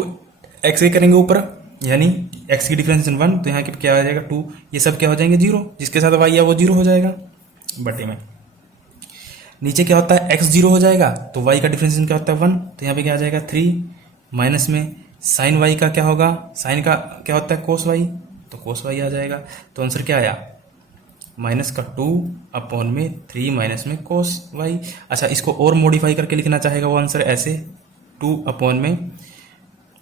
x करेंगे ऊपर, यानी x की डिफरेंशिएशन 1, तो यहाँ की क्या आ जाएगा 2, ये सब क्या हो जाएंगे 0, जिसके साथ y है वो 0 हो जाएगा बटे में। नीचे क्या होता है, x 0 हो जाएगा तो y का डिफरेंशिएशन क्या होता है 1, तो यहाँ पे क्या आ जाएगा 3 माइनस में साइन y का क्या होगा, साइन का क्या होता है कोस y, तो कोस y आ जाएगा। तो आंसर क्या आया, माइनस का 2 अपॉन में 3 माइनस में कोस y। अच्छा, इसको और मॉडिफाई करके लिखना चाहेगा वो आंसर ऐसे, 2 अपॉन में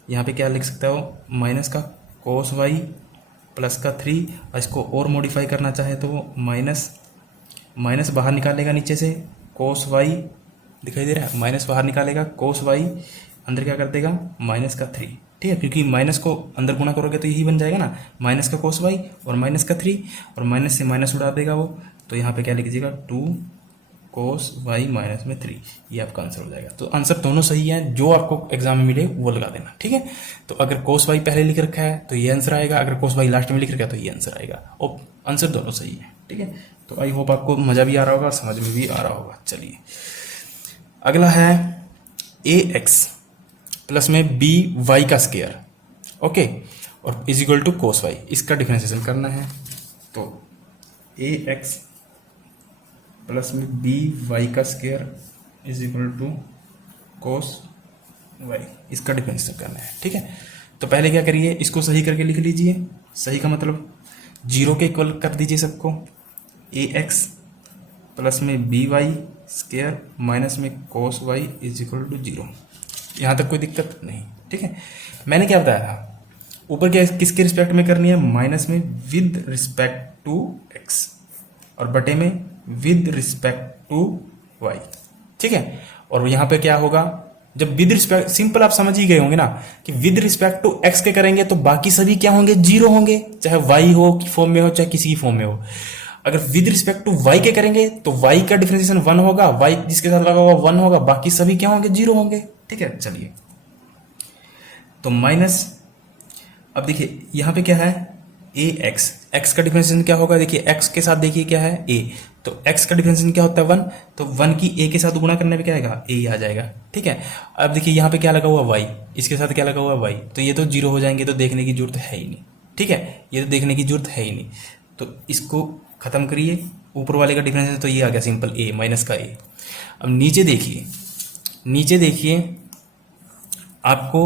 यहाँ पे क्या लिख सकता है वो, माइनस का कोस वाई प्लस का 3, और इसको और मॉडिफाई करना चाहे तो वो माइनस बाहर निकालेगा नीचे से, कोस वाई दिखाई दे रहा है, माइनस बाहर निकालेगा, कोस वाई अंदर क्या कर देगा, माइनस का 3। ठीक है, क्योंकि माइनस को अंदर गुणा करोगे तो यही बन जाएगा ना, माइनस का कोस वाई और माइनस का 3, और माइनस से माइनस उड़ा देगा वो, तो यहाँ पे क्या लिख दीजिएगा 2 कोस वाई माइनस में 3, ये आपका आंसर हो जाएगा। तो आंसर दोनों सही है, जो आपको एग्जाम में मिले वो लगा देना। ठीक है, तो अगर कोस वाई पहले लिख रखा है तो ये आंसर आएगा, अगर कोस वाई लास्ट में लिख रखा है तो ये आंसर आएगा, और आंसर दोनों सही है। ठीक है, तो आई होप आपको मजा भी आ रहा होगा और समझ में भी आ रहा होगा। चलिए अगला है ए एक्स प्लस में बी वाई का स्केयर, ओके, और is equal to cos y, इसका डिफरेंशिएशन करना है। तो ए एक्स प्लस में बी वाई का square is equal to cos y, इसका डिफरेंशिएशन करना है। ठीक है, तो पहले क्या करिए, इसको सही करके लिख लीजिए। सही का मतलब 0 के इक्वल कर दीजिए सबको, ए एक्स प्लस में बी वाई स्केयर माइनस में cos y is equal to 0। यहाँ तक कोई दिक्कत नहीं। ठीक है, मैंने क्या बताया था, ऊपर क्या किसके रिस्पेक्ट में करनी है, माइनस में विद रिस्पेक्ट टू एक्स, और बटे में विद रिस्पेक्ट टू वाई। ठीक है, और यहाँ पे क्या होगा, जब विद रिस्पेक्ट, सिंपल आप समझ ही गए होंगे ना कि विद रिस्पेक्ट टू एक्स के करेंगे तो बाकी सभी क्या होंगे, 0 होंगे, चाहे वाई हो की फॉर्म में हो चाहे किसी की फॉर्म में हो। अगर विद रिस्पेक्ट टू वाई के करेंगे तो वाई का डिफरेंशिएशन 1 होगा, वाई जिसके साथ लगा होगा 1 होगा, बाकी सभी क्या होंगे, 0 होंगे। ठीक है, चलिए तो माइनस, अब देखिए यहाँ पे क्या है, ए एक्स, एक्स का डिफरेंशिएशन क्या होगा, देखिए एक्स के साथ देखिए क्या है ए, तो एक्स का डिफरेंशिएशन क्या होता है 1, तो 1 की ए के साथ गुणा करने पे क्या आएगा, ए आ जाएगा। ठीक है, अब देखिए यहाँ पे क्या लगा हुआ वाई, इसके साथ क्या लगा हुआ वाई, तो ये तो 0 हो जाएंगे, तो देखने की जरूरत है ही नहीं। ठीक है, ये तो देखने की जरूरत है ही नहीं, तो इसको खत्म करिए। ऊपर वाले का डिफरेंशिएशन तो ये आ गया सिंपल ए माइनस का ए। अब नीचे देखिए, नीचे देखिए आपको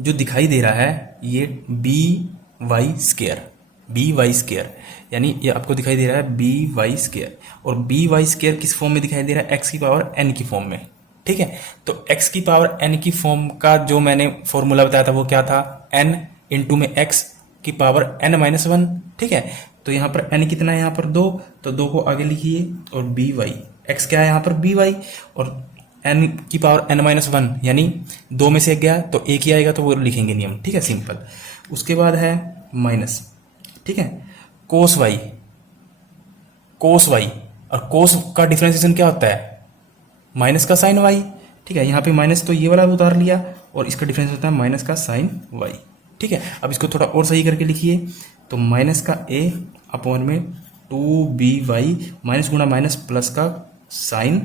जो दिखाई दे रहा है ये b y square, b y square, यानी ये आपको दिखाई दे रहा है बी वाई स्केयर, और बी वाई स्केयर किस फॉर्म में दिखाई दे रहा है, एक्स की पावर एन की फॉर्म में। ठीक है, तो एक्स की पावर एन की फॉर्म का जो मैंने फॉर्मूला बताया था वो क्या था, एन इंटू में एक्स की पावर एन माइनस 1। ठीक है, तो यहाँ पर एन कितना है, यहाँ पर 2, तो 2 को आगे लिखिए, और बी वाई, एक्स क्या है यहाँ पर बी वाई, और एन की पावर एन माइनस 1, यानी 2 में से एक गया तो एक ही आएगा, तो वो लिखेंगे नियम। ठीक है, सिंपल। उसके बाद है माइनस, ठीक है, कोस वाई, कोस वाई, और कोस का डिफरेंशिएशन क्या होता है, माइनस का साइन वाई। ठीक है, यहाँ पे माइनस तो ये वाला उतार लिया, और इसका डिफरेंस होता है माइनस का साइन वाई। ठीक है, अब इसको थोड़ा और सही करके लिखिए, तो माइनस का ए अपॉन में 2b/, माइनस गुणा माइनस प्लस का साइन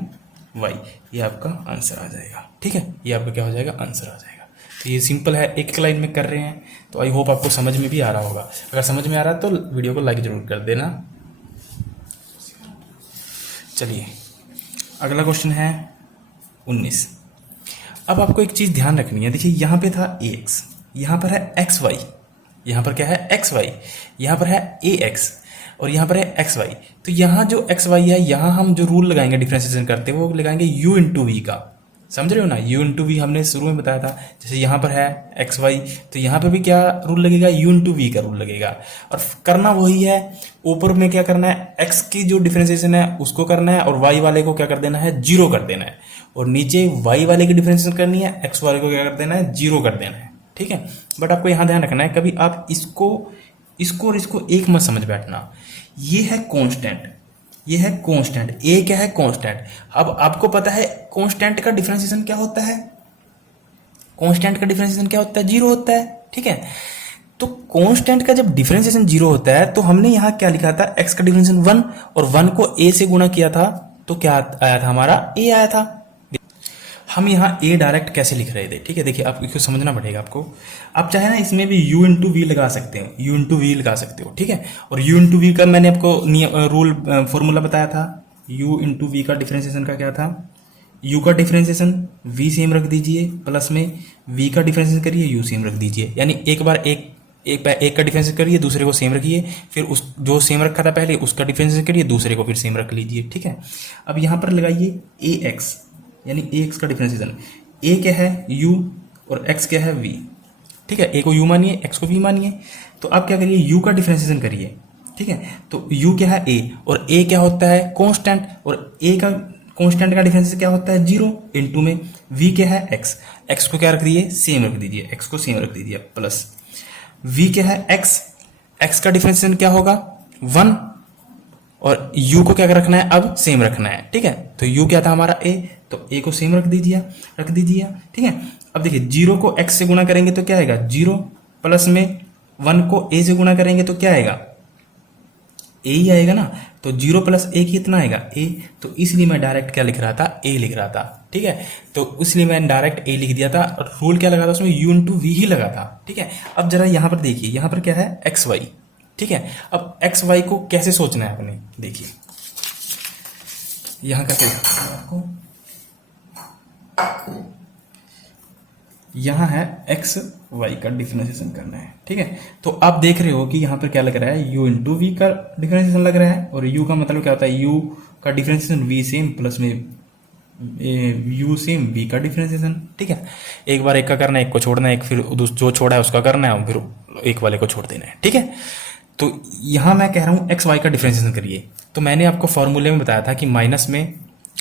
वाई, ये आपका आंसर आ जाएगा। ठीक है, ये आपका क्या हो जाएगा, आंसर आ जाएगा। तो ये सिंपल है, एक लाइन में कर रहे हैं, तो आई होप आपको समझ में भी आ रहा होगा। अगर समझ में आ रहा है तो वीडियो को लाइक जरूर कर देना। चलिए अगला क्वेश्चन है 19। अब आपको एक चीज ध्यान रखनी है, देखिए यहां पे था ax, यहां पर है xy, यहां पर क्या है xy, यहां पर है ax और यहां पर है xy। तो यहां जो xy है, यहां हम जो रूल लगाएंगे डिफरेंशिएशन करते हैं वो लगाएंगे u इंटू वी का, समझ रहे हो ना। u इंटू वी हमने शुरू में बताया था, जैसे यहाँ पर है xy तो यहाँ पर भी क्या रूल लगेगा, u इंटू वी का रूल लगेगा। और करना वही है, ऊपर में क्या करना है, x की जो डिफरेंशिएशन है उसको करना है और y वाले को क्या कर देना है, जीरो कर देना है। और नीचे y वाले की डिफरेंशिएशन करनी है, x वाले को क्या कर देना है, जीरो कर देना है, ठीक है। बट आपको यहाँ ध्यान रखना है, कभी आप इसको इसको और इसको एक मत समझ बैठना। ये है कांस्टेंट, ये है कांस्टेंट, ए क्या है, कांस्टेंट। अब आपको पता है कांस्टेंट का डिफरेंशिएशन क्या होता है, कांस्टेंट का डिफरेंशिएशन क्या होता है, जीरो होता है, ठीक है। तो कांस्टेंट का जब डिफरेंशिएशन जीरो होता है तो हमने यहां क्या लिखा था, x का डिफरेंशिएशन 1 और 1 को a से गुणा किया था तो क्या आया था, हमारा a आया था। हम यहाँ a डायरेक्ट कैसे लिख रहे थे, ठीक है। देखिए आप इसको समझना पड़ेगा आपको। आप चाहे ना इसमें भी u इंटू वी लगा सकते हो, u इंटू वी लगा सकते हो, ठीक है। और u इंटू वी का मैंने आपको रूल फॉर्मूला बताया था, u इंटू वी का डिफरेंशिएशन का क्या था, u का डिफरेंशिएशन v सेम रख दीजिए, प्लस में v का डिफरेंशिएशन करिए u सेम रख दीजिए। यानी एक बार एक का डिफरेंशिएशन करिए, दूसरे को सेम रखिए, फिर उस जो सेम रखा था पहले उसका डिफरेंशिएशन करिए, दूसरे को फिर सेम रख लीजिए, ठीक है। अब यहाँ पर लगाइए ax, यानी ax का डिफरेंशिएशन, a क्या है u और x क्या है v, ठीक है। a को u मानिए, x को v मानिए। तो आप क्या करिए, u का डिफरेंशिएशन करिए, ठीक है। तो u क्या है a और a क्या होता है कांस्टेंट, और a का कांस्टेंट का डिफरेंशिएशन क्या होता है, जीरो। इनटू में v क्या है x, x को क्या रख दीजिए, सेम रख दीजिए, x को सेम रख दीजिए, प्लस v क्या है x, x का डिफरेंशिएशन क्या होगा 1 और u को क्या रखना है, अब सेम रखना है, ठीक है। तो u क्या था हमारा a, तो a को सेम रख दीजिए, ठीक है। अब देखिए जीरो को x से गुणा करेंगे तो क्या आएगा, जीरो, प्लस में 1 को a से गुणा करेंगे तो क्या आएगा, a ही आएगा ना। तो जीरो प्लस a कितना आएगा, a। तो इसलिए मैं डायरेक्ट क्या लिख रहा था, a लिख रहा था, ठीक है। तो इसलिए मैं डायरेक्ट a लिख दिया था और रूल क्या लगा था उसमें, u इंटू वी ही लगा था, ठीक है। अब जरा यहाँ पर देखिए, यहाँ पर क्या है xy, ठीक है। अब xy को कैसे सोचना है आपने, देखिए यहाँ कैसे आपको, यहाँ है एक्स वाई का डिफरेंशिएशन करना है, ठीक है। तो आप देख रहे हो कि यहाँ पर क्या लग रहा है, u इंटू वी का डिफरेंशिएशन लग रहा है, और u का मतलब क्या होता है, u का डिफरेंशिएशन v सेम प्लस में u सेम v का डिफरेंशिएशन, ठीक है। एक बार एक का करना है, एक को छोड़ना है, एक फिर जो छोड़ा है उसका करना है, और फिर एक वाले को छोड़ देना है, ठीक है। तो यहाँ मैं कह रहा हूँ एक्स वाई का डिफरेंशिएशन करिए। तो मैंने आपको फॉर्मूले में बताया था कि माइनस में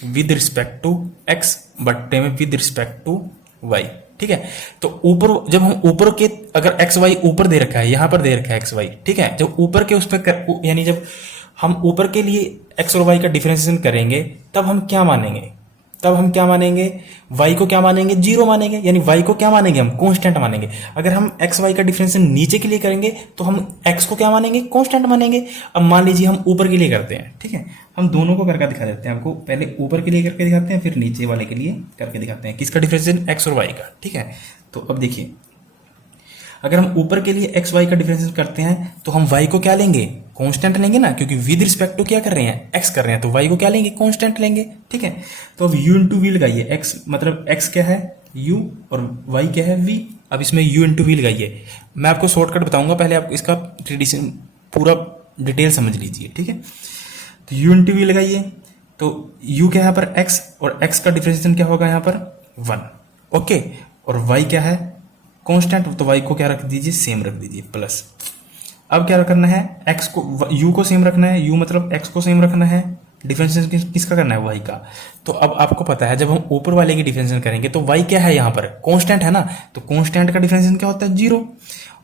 विद रिस्पेक्ट टू एक्स, बट्टे में विद रिस्पेक्ट टू वाई, ठीक है। तो ऊपर जब हम ऊपर के, अगर एक्स वाई ऊपर दे रखा है, यहां पर दे रखा है एक्स वाई, ठीक है। जब ऊपर के उस पर यानी जब हम ऊपर के लिए एक्स और वाई का डिफरेंशिएशन करेंगे तब हम क्या मानेंगे, y को क्या मानेंगे, जीरो मानेंगे। यानी y को क्या मानेंगे, हम कांस्टेंट मानेंगे। अगर हम एक्स वाई का डिफरेंशिएशन नीचे के लिए करेंगे तो हम x को क्या मानेंगे, कांस्टेंट मानेंगे। अब मान लीजिए हम ऊपर के लिए करते हैं, ठीक है। हम दोनों को करके दिखा देते हैं आपको, पहले ऊपर के लिए करके दिखाते हैं, फिर नीचे वाले के लिए करके दिखाते हैं, किसका डिफरेंशिएशन, एक्स और वाई का, ठीक है। तो अब देखिए, अगर हम ऊपर के लिए एक्स वाई का डिफरेंशिएशन करते हैं तो हम y को क्या लेंगे, कांस्टेंट लेंगे ना, क्योंकि विद रिस्पेक्ट टू क्या कर रहे हैं, x कर रहे हैं, तो y को क्या लेंगे, कांस्टेंट लेंगे, ठीक है। तो अब u इंटू वी लगाइए, x मतलब x क्या है u और y क्या है v। अब इसमें u इंटू वी लगाइए। मैं आपको शॉर्टकट बताऊंगा, पहले आप इसका ट्रेडिशन पूरा डिटेल समझ लीजिए, ठीक है। तो u इंटू वी लगाइए, तो u क्या है यहाँ पर x, और x का डिफरेंशिएशन क्या होगा यहाँ पर 1, ओके। और y क्या है कांस्टेंट, तो y को क्या रख दीजिए, सेम रख दीजिए, प्लस। अब क्या करना है, x को u को सेम रखना है, u मतलब x को सेम रखना है, डिफरेंशिएशन किसका करना है, y का। तो अब आपको पता है जब हम ऊपर वाले की डिफरेंशिएशन करेंगे तो y क्या है यहाँ पर, कांस्टेंट है ना, तो कांस्टेंट का डिफरेंशिएशन क्या होता है, जीरो।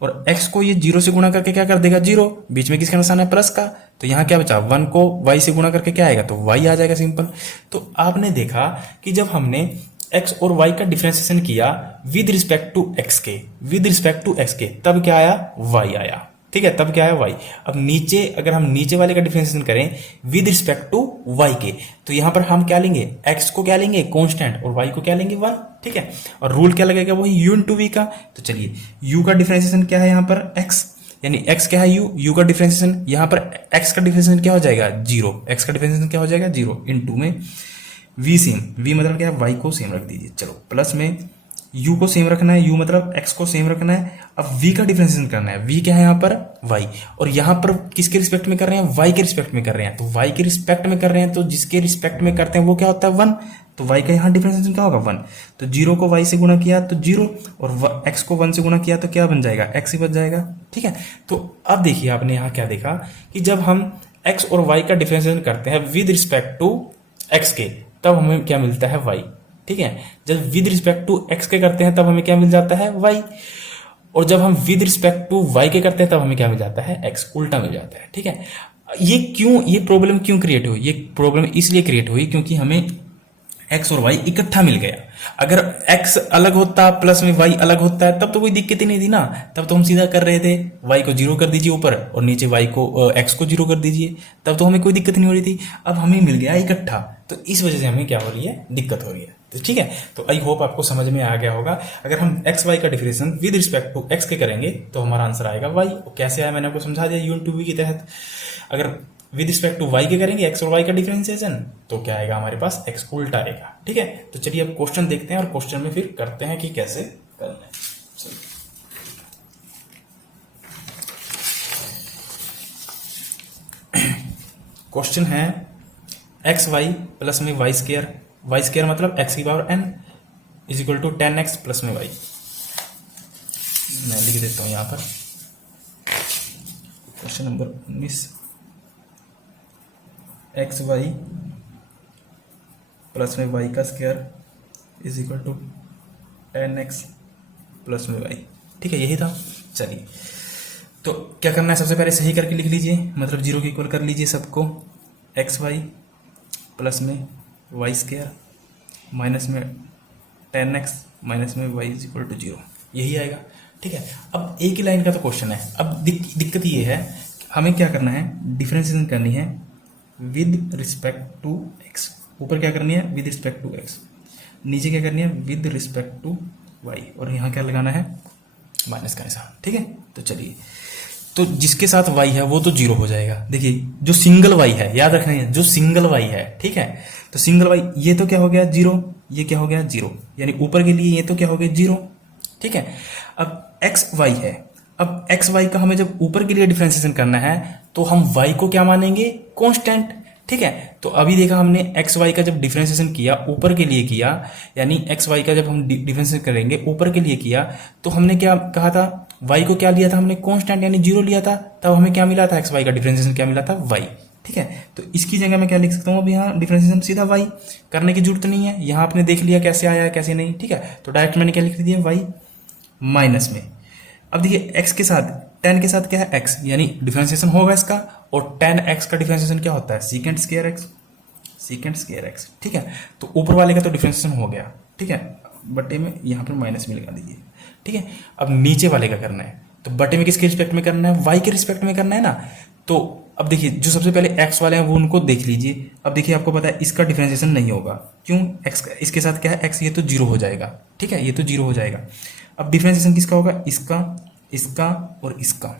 और x को ये जीरो से गुणा करके क्या कर देगा, जीरो, बीच में किसका निशान है, प्लस का। तो यहाँ क्या बचा, 1 को y से गुणा करके क्या आएगा, तो y आ जाएगा, सिंपल। तो आपने देखा कि जब हमने x और y का डिफरेंशिएशन किया विद रिस्पेक्ट टू x के, तब क्या आया, y आया, ठीक है। तब क्या है, y। अब नीचे अगर हम नीचे वाले का डिफरेंशिएशन करें विद रिस्पेक्ट टू y के, तो यहां पर हम क्या लेंगे, x को क्या लेंगे, कांस्टेंट, और y को क्या लेंगे, 1, ठीक है। और रूल क्या लगेगा, वही u इंटू वी का। तो चलिए u का डिफरेंशिएशन क्या है यहाँ पर, x, यानी x क्या है, u का डिफरेंशिएशन, यहाँ पर x का डिफरेंशिएशन क्या हो जाएगा, जीरो, x का डिफरेंशिएशन क्या हो जाएगा, जीरो, इंटू में वी सेम, वी मतलब क्या है, वाई को सेम रख दीजिए। चलो प्लस में यू को सेम रखना है, यू मतलब एक्स को सेम रखना है। अब वी का डिफरेंशिएशन करना है, वी क्या है यहाँ पर, वाई, और यहाँ पर किसके रिस्पेक्ट में कर रहे हैं, वाई के रिस्पेक्ट में कर रहे हैं। तो वाई के रिस्पेक्ट में कर रहे हैं, तो जिसके रिस्पेक्ट में करते हैं वो क्या होता है, 1। तो वाई का यहाँ डिफरेंशिएशन क्या होगा, 1। तो 0 को वाई से गुणा किया तो 0, और एक्स को 1 से गुणा किया तो क्या बन जाएगा, एक्स ही बच जाएगा। ठीक है, तो अब देखिए आपने यहाँ क्या देखा कि जब हम एक्स और वाई का डिफरेंशिएशन करते हैं विद रिस्पेक्ट टू एक्स के, तब हमें क्या मिलता है, वाई। ठीक है, जब विद रिस्पेक्ट टू एक्स के करते हैं तब हमें क्या मिल जाता है, वाई, और जब हम विद रिस्पेक्ट टू वाई के करते हैं तब हमें क्या मिल जाता है, एक्स, उल्टा मिल जाता है। ठीक है, ये प्रॉब्लम क्यों क्रिएट हुई, ये प्रॉब्लम इसलिए क्रिएट हुई क्योंकि हमें एक्स और वाई इकट्ठा मिल गया। अगर एक्स अलग होता प्लस में वाई अलग होता है तब तो कोई दिक्कत ही नहीं थी ना, तब तो हम सीधा कर रहे थे, वाई को 0 कर दीजिए ऊपर और नीचे वाई को एक्स को 0 कर दीजिए, तब तो हमें कोई दिक्कत नहीं हो रही थी। अब हमें मिल गया इकट्ठा, तो इस वजह से हमें क्या हो रही है, दिक्कत हो रही है। तो ठीक है, तो आई होप आपको समझ में आ गया होगा। अगर हम एक्स वाई का differentiation with respect to x के करेंगे तो हमारा आंसर आएगा वाई। कैसे आया मैंने आपको समझा दिया यूनिट 2 के तहत। अगर विद रिस्पेक्ट टू वाई के करेंगे एक्स और वाई का डिफरेंशिएशन तो क्या आएगा हमारे पास, एक्स उल्टा आएगा। ठीक है, तो चलिए अब क्वेश्चन देखते हैं और क्वेश्चन में फिर करते हैं कि कैसे करना है। क्वेश्चन है एक्स वाई प्लस में वाई स्क्वायर मतलब एक्स की power n is equal to 10x plus में वाई। मैं लिख देता हूं यहां पर question number 19, x y plus में वाई का square is equal to 10x plus में वाई। ठीक है, यही था। चलिए, तो क्या करना है, सबसे पहले सही करके लिख लीजिए, मतलब 0 के इक्वल कर लीजिए सबको। एक्स वाई प्लस में वाई स्क्वायर माइनस में 10x माइनस में वाई इज इक्वल टू 0, यही आएगा। ठीक है, अब एक ही लाइन का तो क्वेश्चन है। अब दिक्कत ये है, हमें क्या करना है, डिफरेंशिएशन करनी है विद रिस्पेक्ट टू एक्स। ऊपर क्या करनी है, विद रिस्पेक्ट टू एक्स, नीचे क्या करनी है, विद रिस्पेक्ट टू वाई, और यहाँ क्या लगाना है, माइनस का निशान। ठीक है, तो चलिए, तो जिसके साथ y है वो तो 0 हो जाएगा। देखिए जो सिंगल y है, याद रखना है, जो सिंगल y है, ठीक है, तो सिंगल y ये तो क्या हो गया 0, ये क्या हो गया 0, यानी ऊपर के लिए ये तो क्या हो गया 0। ठीक है, अब x y है, अब x y का हमें जब ऊपर के लिए डिफरेंशिएशन करना है तो हम y को क्या मानेंगे, कांस्टेंट। ठीक है, तो अभी देखा हमने एक्स वाई का जब डिफरेंशिएशन किया ऊपर के लिए किया, यानी एक्स वाई का जब हम डिफरेंशिएशन करेंगे ऊपर के लिए किया, तो हमने क्या कहा था, वाई को क्या लिया था हमने, कांस्टेंट यानी 0 लिया था, तब हमें क्या मिला था, एक्स वाई का डिफरेंशिएशन क्या मिला था, वाई। ठीक है, तो इसकी जगह मैं क्या लिख सकता हूँ, अब यहाँ डिफरेंशिएशन सीधा वाई करने की जरूरत नहीं है, यहाँ आपने देख लिया कैसे आया है कैसे नहीं। ठीक है, तो डायरेक्ट मैंने क्या लिख दिया, वाई माइनस में, अब देखिए एक्स के साथ 10 के साथ क्या है x, यानी डिफरेंशिएशन होगा इसका, और 10x का डिफरेंशिएशन क्या होता है, सीकेंट स्क्वायर x। ठीक है, तो ऊपर वाले का तो डिफरेंशिएशन हो गया। ठीक है, बटे में यहाँ पर माइनस में लगा दीजिए। ठीक है, अब नीचे वाले का करना है, तो बटे में किसके रिस्पेक्ट में करना है, y के रिस्पेक्ट में करना है ना। तो अब देखिए जो सबसे पहले x वाले हैं वो उनको देख लीजिए। अब देखिए आपको पता है इसका डिफरेंशिएशन नहीं होगा, क्यों, x इसके साथ क्या है x, ये तो 0 हो जाएगा। ठीक है, ये तो 0 हो जाएगा। अब डिफरेंशिएशन किसका होगा, इसका और इसका।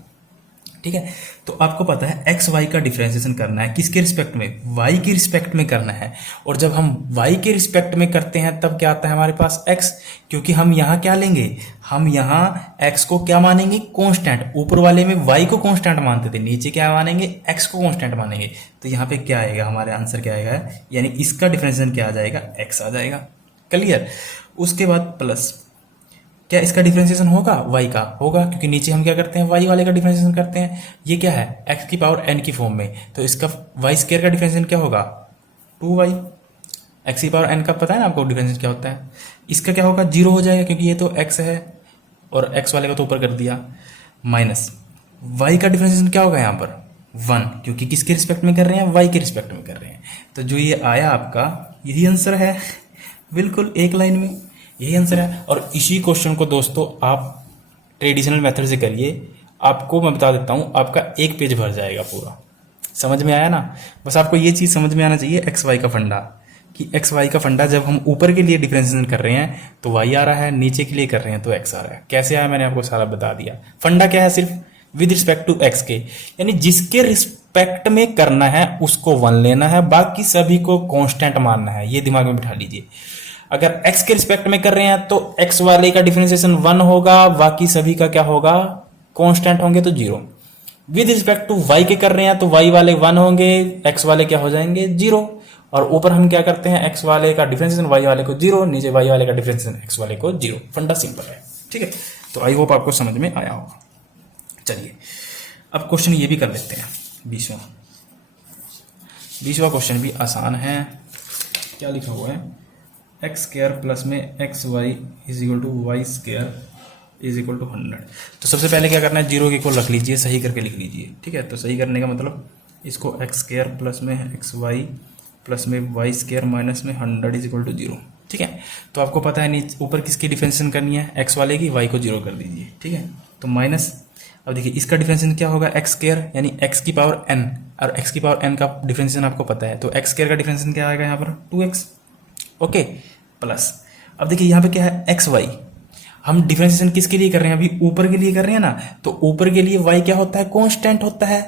ठीक है, तो आपको पता है एक्स वाई का डिफरेंशिएशन करना है किसके रिस्पेक्ट में, वाई के रिस्पेक्ट में करना है, और जब हम वाई के रिस्पेक्ट में करते हैं तब क्या आता है हमारे पास एक्स, क्योंकि हम यहाँ क्या लेंगे, हम यहाँ एक्स को क्या मानेंगे, कांस्टेंट। ऊपर वाले में वाई को कांस्टेंट मानते थे, नीचे क्या मानेंगे, एक्स को कांस्टेंट मानेंगे। तो यहाँ पे क्या आएगा, हमारे आंसर क्या आएगा, यानी इसका डिफरेंशिएशन क्या आ जाएगा, एक्स आ जाएगा। क्लियर, उसके बाद प्लस क्या इसका डिफरेंशिएशन होगा, y का होगा, क्योंकि नीचे हम क्या करते हैं, y वाले का डिफरेंशिएशन करते हैं। ये क्या है, x की पावर n की फॉर्म में, तो इसका y स्क्वायर का डिफरेंशिएशन क्या होगा, 2y। x की पावर n का पता है ना आपको डिफरेंशिएशन क्या होता है, इसका क्या होगा, 0 हो जाएगा, क्योंकि ये तो x है और x वाले का तो ऊपर कर दिया, माइनस y का डिफरेंशिएशन क्या होगा यहाँ पर 1, क्योंकि किसके रिस्पेक्ट में कर रहे हैं, y के रिस्पेक्ट में कर रहे हैं। तो जो ये आया आपका यही आंसर है, बिल्कुल एक लाइन में यही आंसर है। और इसी क्वेश्चन को दोस्तों आप ट्रेडिशनल मेथड से करिए, आपको मैं बता देता हूँ आपका एक पेज भर जाएगा पूरा। समझ में आया ना, बस आपको ये चीज़ समझ में आना चाहिए एक्स वाई का फंडा, कि एक्स वाई का फंडा जब हम ऊपर के लिए डिफरेंशिएशन कर रहे हैं तो वाई आ रहा है, नीचे के लिए कर रहे हैं तो एक्स आ रहा है। कैसे आया मैंने आपको सारा बता दिया। फंडा क्या है, सिर्फ विद रिस्पेक्ट टू एक्स के, यानी जिसके रिस्पेक्ट में करना है उसको 1 लेना है, बाकी सभी को कांस्टेंट मानना है, ये दिमाग में बिठा लीजिए। अगर x के रिस्पेक्ट में कर रहे हैं तो x वाले का डिफरेंशिएशन 1 होगा, बाकी सभी का क्या होगा, कांस्टेंट होंगे तो 0। विद रिस्पेक्ट टू y के कर रहे हैं तो y वाले 1 होंगे, x वाले क्या हो जाएंगे 0। और ऊपर हम क्या करते हैं, x वाले का डिफरेंशिएशन y वाले को 0, नीचे y वाले का डिफरेंशिएशन x वाले को 0। फंडा सिंपल है, ठीक है। तो आई होप आपको समझ में आया होगा। चलिए अब क्वेश्चन ये भी कर लेते हैं, 20वां क्वेश्चन भी आसान है। क्या लिखा हुआ है, एक्स स्क्वायर प्लस में x y is equal to y square is equal to 100। तो सबसे पहले क्या करना है, 0 के इक्वल रख लीजिए, सही करके लिख लीजिए, ठीक है। तो सही करने का मतलब इसको एक्स स्क्वायर प्लस में एक्स वाई प्लस में वाई स्क्वायर माइनस में 100 इज इक्वल टू 0, ठीक है। तो आपको पता है नीचे ऊपर किसकी डिफरेंशिएशन करनी है, एक्स वाले की, वाई को 0 कर दीजिए, ठीक है। तो माइनस, अब देखिए इसका डिफरेंशिएशन क्या होगा, एक्स स्क्वायर यानी एक्स की पावर n, और एक्स की पावर n का डिफरेंशिएशन आपको पता है, तो एक्स स्क्वायर का डिफरेंशिएशन क्या आएगा यहाँ पर 2x, ओके। प्लस अब देखिए यहाँ पे क्या है, एक्स वाई, हम डिफरेंशिएशन किसके लिए कर रहे हैं, अभी ऊपर के लिए कर रहे हैं ना, तो ऊपर के लिए y क्या होता है, कांस्टेंट होता है,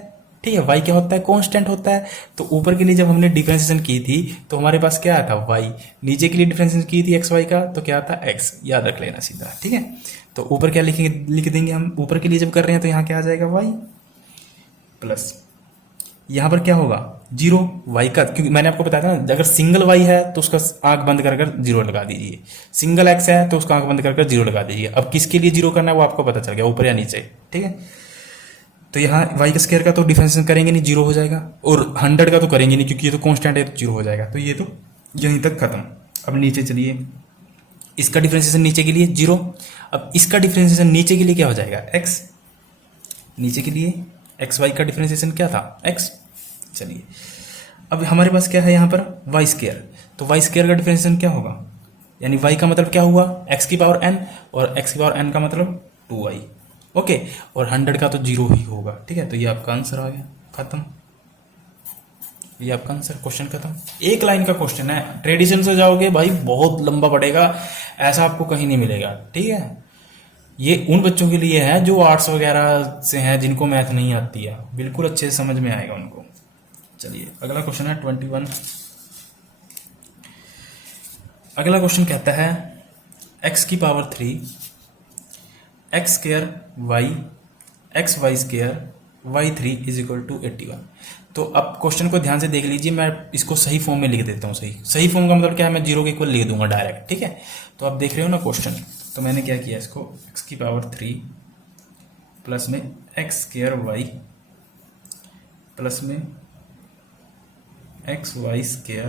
ठीक है। y क्या होता है, कांस्टेंट होता है। तो ऊपर के लिए जब हमने डिफरेंशिएशन की थी तो हमारे पास क्या आया था y, नीचे के लिए डिफरेंशिएशन की थी एक्स वाई का तो क्या था x, याद रख लेना सीधा, ठीक है। तो ऊपर क्या लिखेंगे, लिख देंगे हम, ऊपर के लिए जब कर रहे हैं तो यहाँ क्या आ जाएगा y प्लस यहाँ पर क्या होगा 0 y का, क्योंकि मैंने आपको बताया था ना, अगर सिंगल y है तो उसका आंख बंद कर 0 लगा दीजिए, सिंगल x है तो उसका आंख बंद कर 0 लगा दीजिए। अब किसके लिए 0 करना है वो आपको पता चल गया, ऊपर या नीचे, ठीक है। तो यहाँ y का स्क्वायर का तो डिफरेंशिएशन करेंगे नहीं, 0 हो जाएगा, और 100 का तो करेंगे नहीं क्योंकि ये तो कांस्टेंट है तो 0 हो जाएगा, तो ये तो यहीं तक खत्म। अब नीचे चलिए, इसका डिफरेंशिएशन नीचे के लिए 0, अब इसका डिफरेंशिएशन नीचे के लिए क्या हो जाएगा x, नीचे के लिए एक्स वाई का डिफरेंशिएशन क्या था x। चलिए अब हमारे पास क्या है यहाँ पर वाई स्क्वायर, तो वाई स्क्वायर का डिफरेंशिएशन क्या होगा, यानी y का मतलब क्या हुआ x की पावर n, और x की पावर n का मतलब 2y, ओके। और 100 का तो 0 ही होगा, ठीक है। तो ये आपका आंसर आ गया, खत्म, ये आपका आंसर, क्वेश्चन खत्म। एक लाइन का क्वेश्चन है, ट्रेडिशन से जाओगे भाई बहुत लंबा पड़ेगा, ऐसा आपको कहीं नहीं मिलेगा, ठीक है। ये उन बच्चों के लिए है जो आर्ट्स वगैरह से हैं, जिनको मैथ नहीं आती है, बिल्कुल अच्छे से समझ में आएगा उनको। चलिए अगला क्वेश्चन है 21। अगला क्वेश्चन कहता है x की power 3 x square y x y square y 3 is equal to 81। तो अब क्वेश्चन को ध्यान से देख लीजिए, मैं इसको सही फॉर्म में लिख देता हूँ। सही फॉर्म का मतलब क्या है, मैं 0 के इक्वल लिख दूंगा डायरेक्ट, ठीक है। तो आप देख रहे हो ना क्वेश्चन, तो मैंने क्या किया, इसको x की पावर 3 प्लस में एक्स स्क्वायर वाई प्लस में एक्स वाई स्क्वायर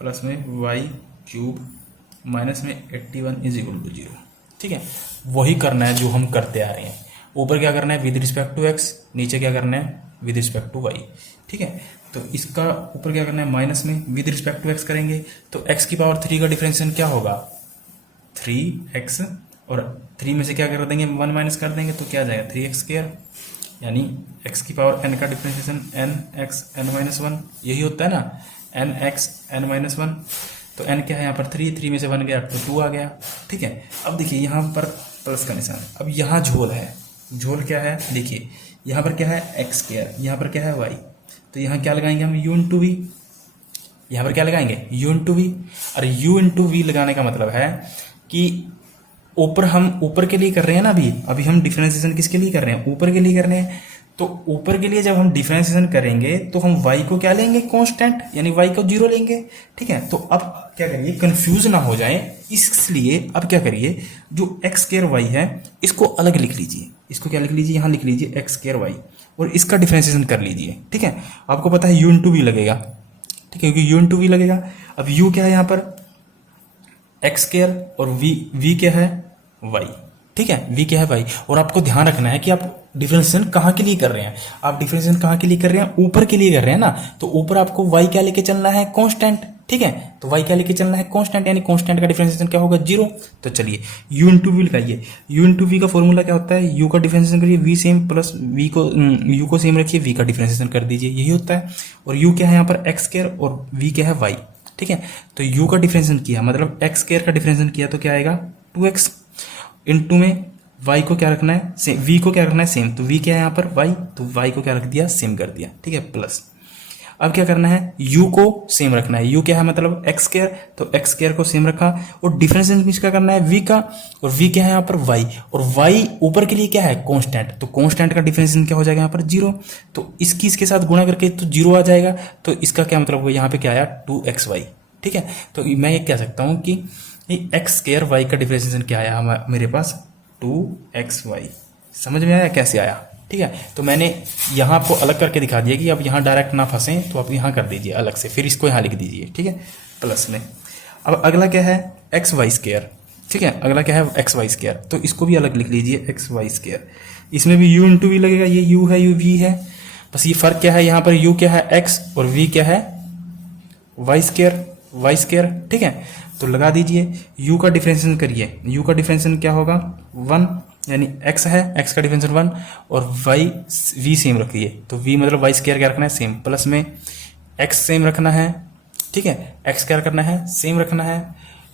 प्लस में वाई क्यूब माइनस में 81 इज इक्वल टू 0, ठीक है। वही करना है जो हम करते आ रहे हैं, ऊपर क्या करना है विद रिस्पेक्ट टू x, नीचे क्या करना है विद रिस्पेक्ट टू y, ठीक है। तो इसका ऊपर क्या करना है माइनस में विद रिस्पेक्ट टू x करेंगे, तो x की पावर 3 का डिफरेंशिएशन क्या होगा 3x, और 3 में से क्या कर देंगे 1 माइनस कर देंगे तो क्या आ जाएगा 3x स्क्वायर, यानी x की पावर n का डिफरेंशिएशन nx n माइनस 1, यही होता है ना nx n माइनस 1। तो n क्या है यहाँ पर 3 में से 1 गया तो 2 आ गया, ठीक है। अब देखिए यहाँ पर प्लस का निशान, अब यहाँ झोल है, झोल क्या है देखिए, यहाँ पर क्या है एक्स स्क्वायर, यहाँ पर क्या है वाई, तो यहाँ क्या लगाएंगे हम u इंटू वी, यहाँ पर क्या लगाएंगे u इंटू वी। और u इंटू वी लगाने का मतलब है कि ऊपर हम ऊपर के लिए कर रहे हैं ना, अभी हम डिफरेंशिएशन किसके लिए कर रहे हैं, ऊपर के लिए कर रहे हैं। तो ऊपर के लिए जब हम डिफरेंशिएशन करेंगे तो हम y को क्या लेंगे कांस्टेंट, यानी y को 0 लेंगे, ठीक है। तो अब क्या करिए, कंफ्यूज ना हो जाए, इसलिए अब क्या करिए, जो x स्क्वायर y है इसको अलग लिख लीजिए, इसको क्या लिख लीजिए, यहाँ लिख लीजिए x स्क्वायर y, और इसका डिफरेंशिएशन कर लीजिए, ठीक है। आपको पता है u इंटू वी लगेगा, ठीक है, क्योंकि u इंटू वी लगेगा। अब u क्या है यहाँ पर एक्स स्क्वायर, और v क्या है y, ठीक है, v क्या है y। और आपको ध्यान रखना है कि आप डिफरेंशिएशन कहाँ के लिए कर रहे हैं, आप डिफरेंशिएशन कहाँ के लिए कर रहे हैं, ऊपर के लिए कर रहे हैं ना। तो ऊपर आपको y क्या लेके चलना है कांस्टेंट, ठीक है। तो y क्या लेके चलना है कांस्टेंट, यानी कांस्टेंट का डिफरेंशिएशन क्या होगा 0। तो चलिए u इंटू वी लगाइए, u इंटू वी का फॉर्मूला क्या होता है, u का डिफरेंशिएशन करिए v सेम प्लस v को u को सेम रखिए, v का डिफरेंशिएशन कर दीजिए, यही होता है। और u क्या है यहाँ पर एक्स स्क्वायर, और v क्या है y, ठीक है। तो u का डिफरेंशिएशन किया मतलब एक्स स्क्वायर का डिफरेंशिएशन किया तो क्या आएगा 2x, इंटू में वाई को क्या रखना है सेम, वी को क्या रखना है सेम, तो वी क्या है यहाँ पर वाई, तो वाई को क्या रख दिया सेम कर दिया, ठीक है, प्लस। अब क्या करना है, u को सेम रखना है, u क्या है मतलब एक्स स्क्वायर, तो एक्स स्क्वायर को सेम रखा, और डिफरेंशिएशन किसका करना है v का, और v क्या है यहाँ पर y, और y ऊपर के लिए क्या है कांस्टेंट, तो कांस्टेंट का डिफरेंशिएशन क्या हो जाएगा यहाँ पर 0, तो इसकी इसके साथ गुणा करके तो 0 आ जाएगा, तो इसका क्या मतलब हुआ यहाँ पे क्या आया 2xy, ठीक है। तो मैं ये कह सकता हूँ कि एक्स स्क्वायर वाई का डिफरेंशिएशन क्या आया मेरे पास 2xy, समझ में आया कैसे आया, ठीक है। तो मैंने यहाँ आपको अलग करके दिखा दिया कि अब यहाँ डायरेक्ट ना फंसें, तो आप यहाँ कर दीजिए अलग से, फिर इसको यहाँ लिख दीजिए, ठीक है, प्लस में। अब अगला क्या है एक्स वाई स्क्वायर, ठीक है, अगला क्या है एक्स वाई स्क्वायर, तो इसको भी अलग लिख लीजिए एक्स वाई स्क्वायर, इसमें भी u इंटू वी लगेगा, ये u है, u v है, बस ये फर्क क्या है, यहाँ पर u क्या है x और v क्या है वाई स्क्वायर, ठीक है। तो लगा दीजिए, u का डिफरेंशिएशन करिए, u का डिफरेंशिएशन क्या होगा 1, यानी x है, x का डिफरेंशिएशन 1, और y v सेम रखिए, तो v मतलब वाई स्क्वायर क्या रखना है सेम, प्लस में x सेम रखना है, ठीक है, x क्या करना है सेम रखना है,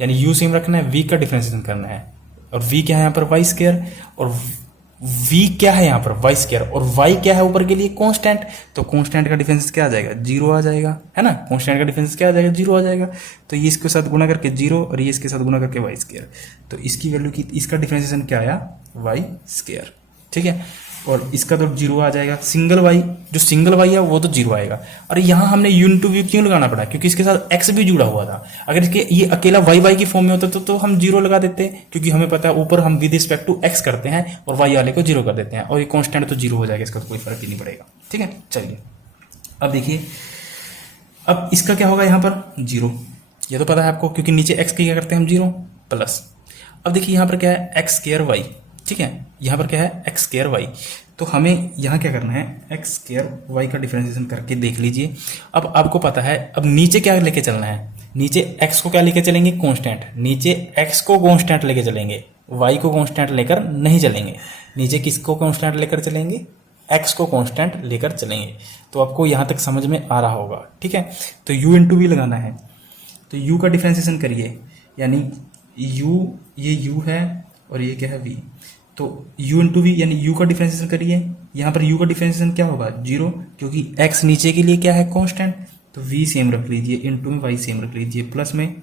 यानी u सेम रखना है, v का डिफरेंशिएशन करना है, और v क्या है यहाँ पर वाई स्क्वायर, और v क्या है यहाँ पर वाई स्क्वायर, और y क्या है ऊपर के लिए कांस्टेंट, तो कांस्टेंट का डिफरेंस क्या आ जाएगा 0 आ जाएगा, है ना, कांस्टेंट का डिफरेंस क्या आ जाएगा 0 आ जाएगा, तो ये इसके साथ गुणा करके 0 और ये इसके साथ गुणा करके वाई स्क्वायर, तो इसकी वैल्यू की इसका डिफरेंशिएशन क्या आया वाई स्क्वायर, ठीक है, और इसका तो 0 आ जाएगा, सिंगल वाई जो सिंगल वाई है वो तो 0 आएगा। और यहाँ हमने u इंटू वी क्यों लगाना पड़ा, क्योंकि इसके साथ x भी जुड़ा हुआ था, अगर इसके ये अकेला y की फॉर्म में होता तो हम 0 लगा देते, क्योंकि हमें पता है ऊपर हम विद रिस्पेक्ट टू x करते हैं और y वाले को 0 कर देते हैं, और ये कॉन्स्टेंट तो 0 हो जाएगा, इसका तो कोई फर्क ही नहीं पड़ेगा, ठीक है। चलिए अब देखिए, अब इसका क्या होगा यहाँ पर 0, ये तो पता है आपको, क्योंकि नीचे x की क्या करते हैं हम 0 प्लस। अब देखिए यहाँ पर क्या है एक्स स्क्वायर वाई, ठीक है, यहाँ पर क्या है एक्स स्क्वायर वाई, तो हमें यहाँ क्या करना है एक्स स्क्वायर वाई का डिफरेंशिएशन करके देख लीजिए। अब आपको पता है अब नीचे क्या लेके चलना है, नीचे x को क्या लेके चलेंगे कांस्टेंट, नीचे x को कांस्टेंट लेके चलेंगे, y को कांस्टेंट लेकर नहीं चलेंगे, नीचे किसको कांस्टेंट लेकर चलेंगे x को कांस्टेंट लेकर चलेंगे। तो आपको यहाँ तक समझ में आ रहा होगा, ठीक है। तो u इंटू वी लगाना है, तो u का डिफरेंशिएशन करिए, यानी u ये u है और ये क्या है v, तो u इंटू वी यानी u का डिफरेंशिएशन करिए, यहाँ पर u का डिफरेंशिएशन क्या होगा 0, क्योंकि x नीचे के लिए क्या है कांस्टेंट, तो v सेम रख लीजिए, इंटू में y सेम रख लीजिए, प्लस में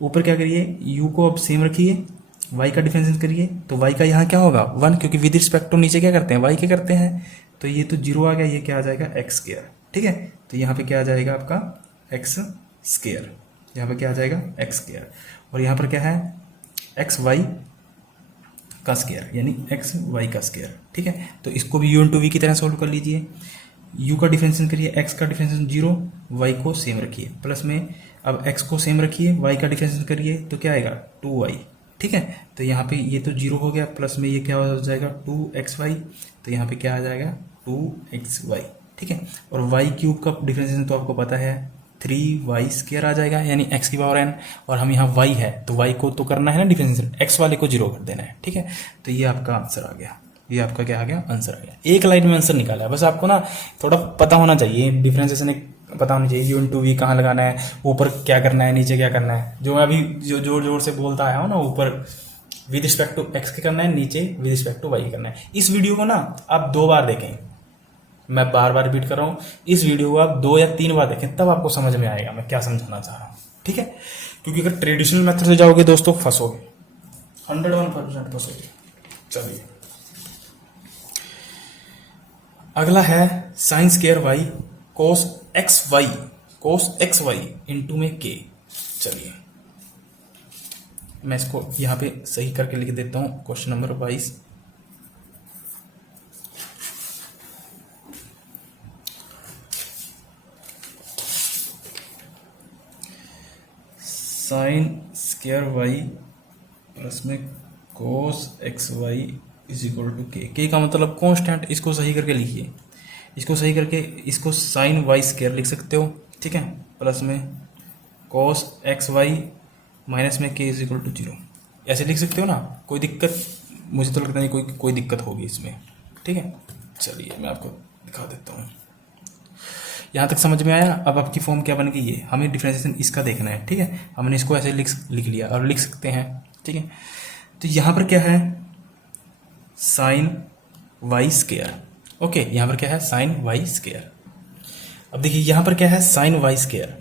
ऊपर क्या करिए u को अब सेम रखिए, y का डिफरेंशिएशन करिए, तो y का यहाँ क्या होगा 1, क्योंकि विद रिस्पेक्ट टू नीचे क्या करते हैं y के करते हैं, तो ये तो 0 आ गया, ये क्या आ जाएगा एक्स स्क्वायर, ठीक है। तो यहाँ पे क्या आ जाएगा आपका एक्स स्क्वायर, यहाँ पे क्या आ जाएगा एक्स स्क्वायर, और यहाँ पर क्या है एक्स वाई का स्क्वायर, यानी एक्स वाई का स्क्वायर, ठीक है। तो इसको भी u इंटू वी की तरह सोल्व कर लीजिए, u का डिफरेंशिएशन करिए, x का डिफरेंशिएशन 0, y को सेम रखिए, प्लस में अब x को सेम रखिए, y का डिफरेंशिएशन करिए, तो क्या आएगा 2y, ठीक है। तो यहाँ पे ये तो 0 हो गया, प्लस में ये क्या हो जाएगा 2xy, तो यहाँ पे क्या आ जाएगा 2xy, ठीक है। और y क्यूब का डिफरेंशिएशन तो आपको पता है 3y स्क्वायर आ जाएगा, यानी x की पावर n, और हम यहाँ y है तो y को तो करना है ना डिफरेंशिएशन, x वाले को 0 कर देना है, ठीक है। तो ये आपका आंसर आ गया, ये आपका क्या आ गया आंसर आ गया, एक लाइन में आंसर निकाला है। बस आपको ना थोड़ा पता होना चाहिए, डिफरेंशिएशन एक पता होना चाहिए, u इंटू वी कहाँ लगाना है, ऊपर क्या करना है, नीचे क्या करना है, जो मैं अभी जो जोर जोर से बोलता आया हूँ ना, ऊपर विद रिस्पेक्ट टू एक्स के करना है, नीचे विद रिस्पेक्ट टू वाई करना है। इस वीडियो को ना आप 2 बार देखें, मैं बार बार रिपीट कर रहा हूँ, इस वीडियो को आप 2 या 3 बार देखें, तब आपको समझ में आएगा मैं क्या समझाना चाह रहा हूँ, ठीक है। क्योंकि अगर ट्रेडिशनल मेथड से जाओगे दोस्तों फंसोगे, 101% फंसोगे। चलिए अगला है sine square y cos x y into में के। चलिए मैं इसको यहाँ पे सही करके लिख देता हूँ, question number 22। Sine square y plus में cos x y is equal to के का मतलब कांस्टेंट, इसको सही करके लिखिए, इसको सही करके इसको साइन वाई स्क्वायर लिख सकते हो, ठीक है, प्लस में कोस एक्स वाई माइनस में के इज इक्वल टू 0, ऐसे लिख सकते हो ना। कोई दिक्कत, मुझे तो लगता नहीं कोई दिक्कत होगी इसमें, ठीक है। चलिए मैं आपको दिखा देता हूँ, यहाँ तक समझ में आया। अब आपकी फॉर्म क्या बन गई है, हमें डिफरेंशिएशन इसका देखना है, ठीक है। हमने इसको ऐसे लिख लिया और लिख सकते हैं, ठीक है। तो यहाँ पर क्या है साइन वाई स्केयर। ओके, यहाँ पर क्या है, साइन वाई स्केयर। अब देखिए यहाँ पर क्या है, साइन वाई स्केयर।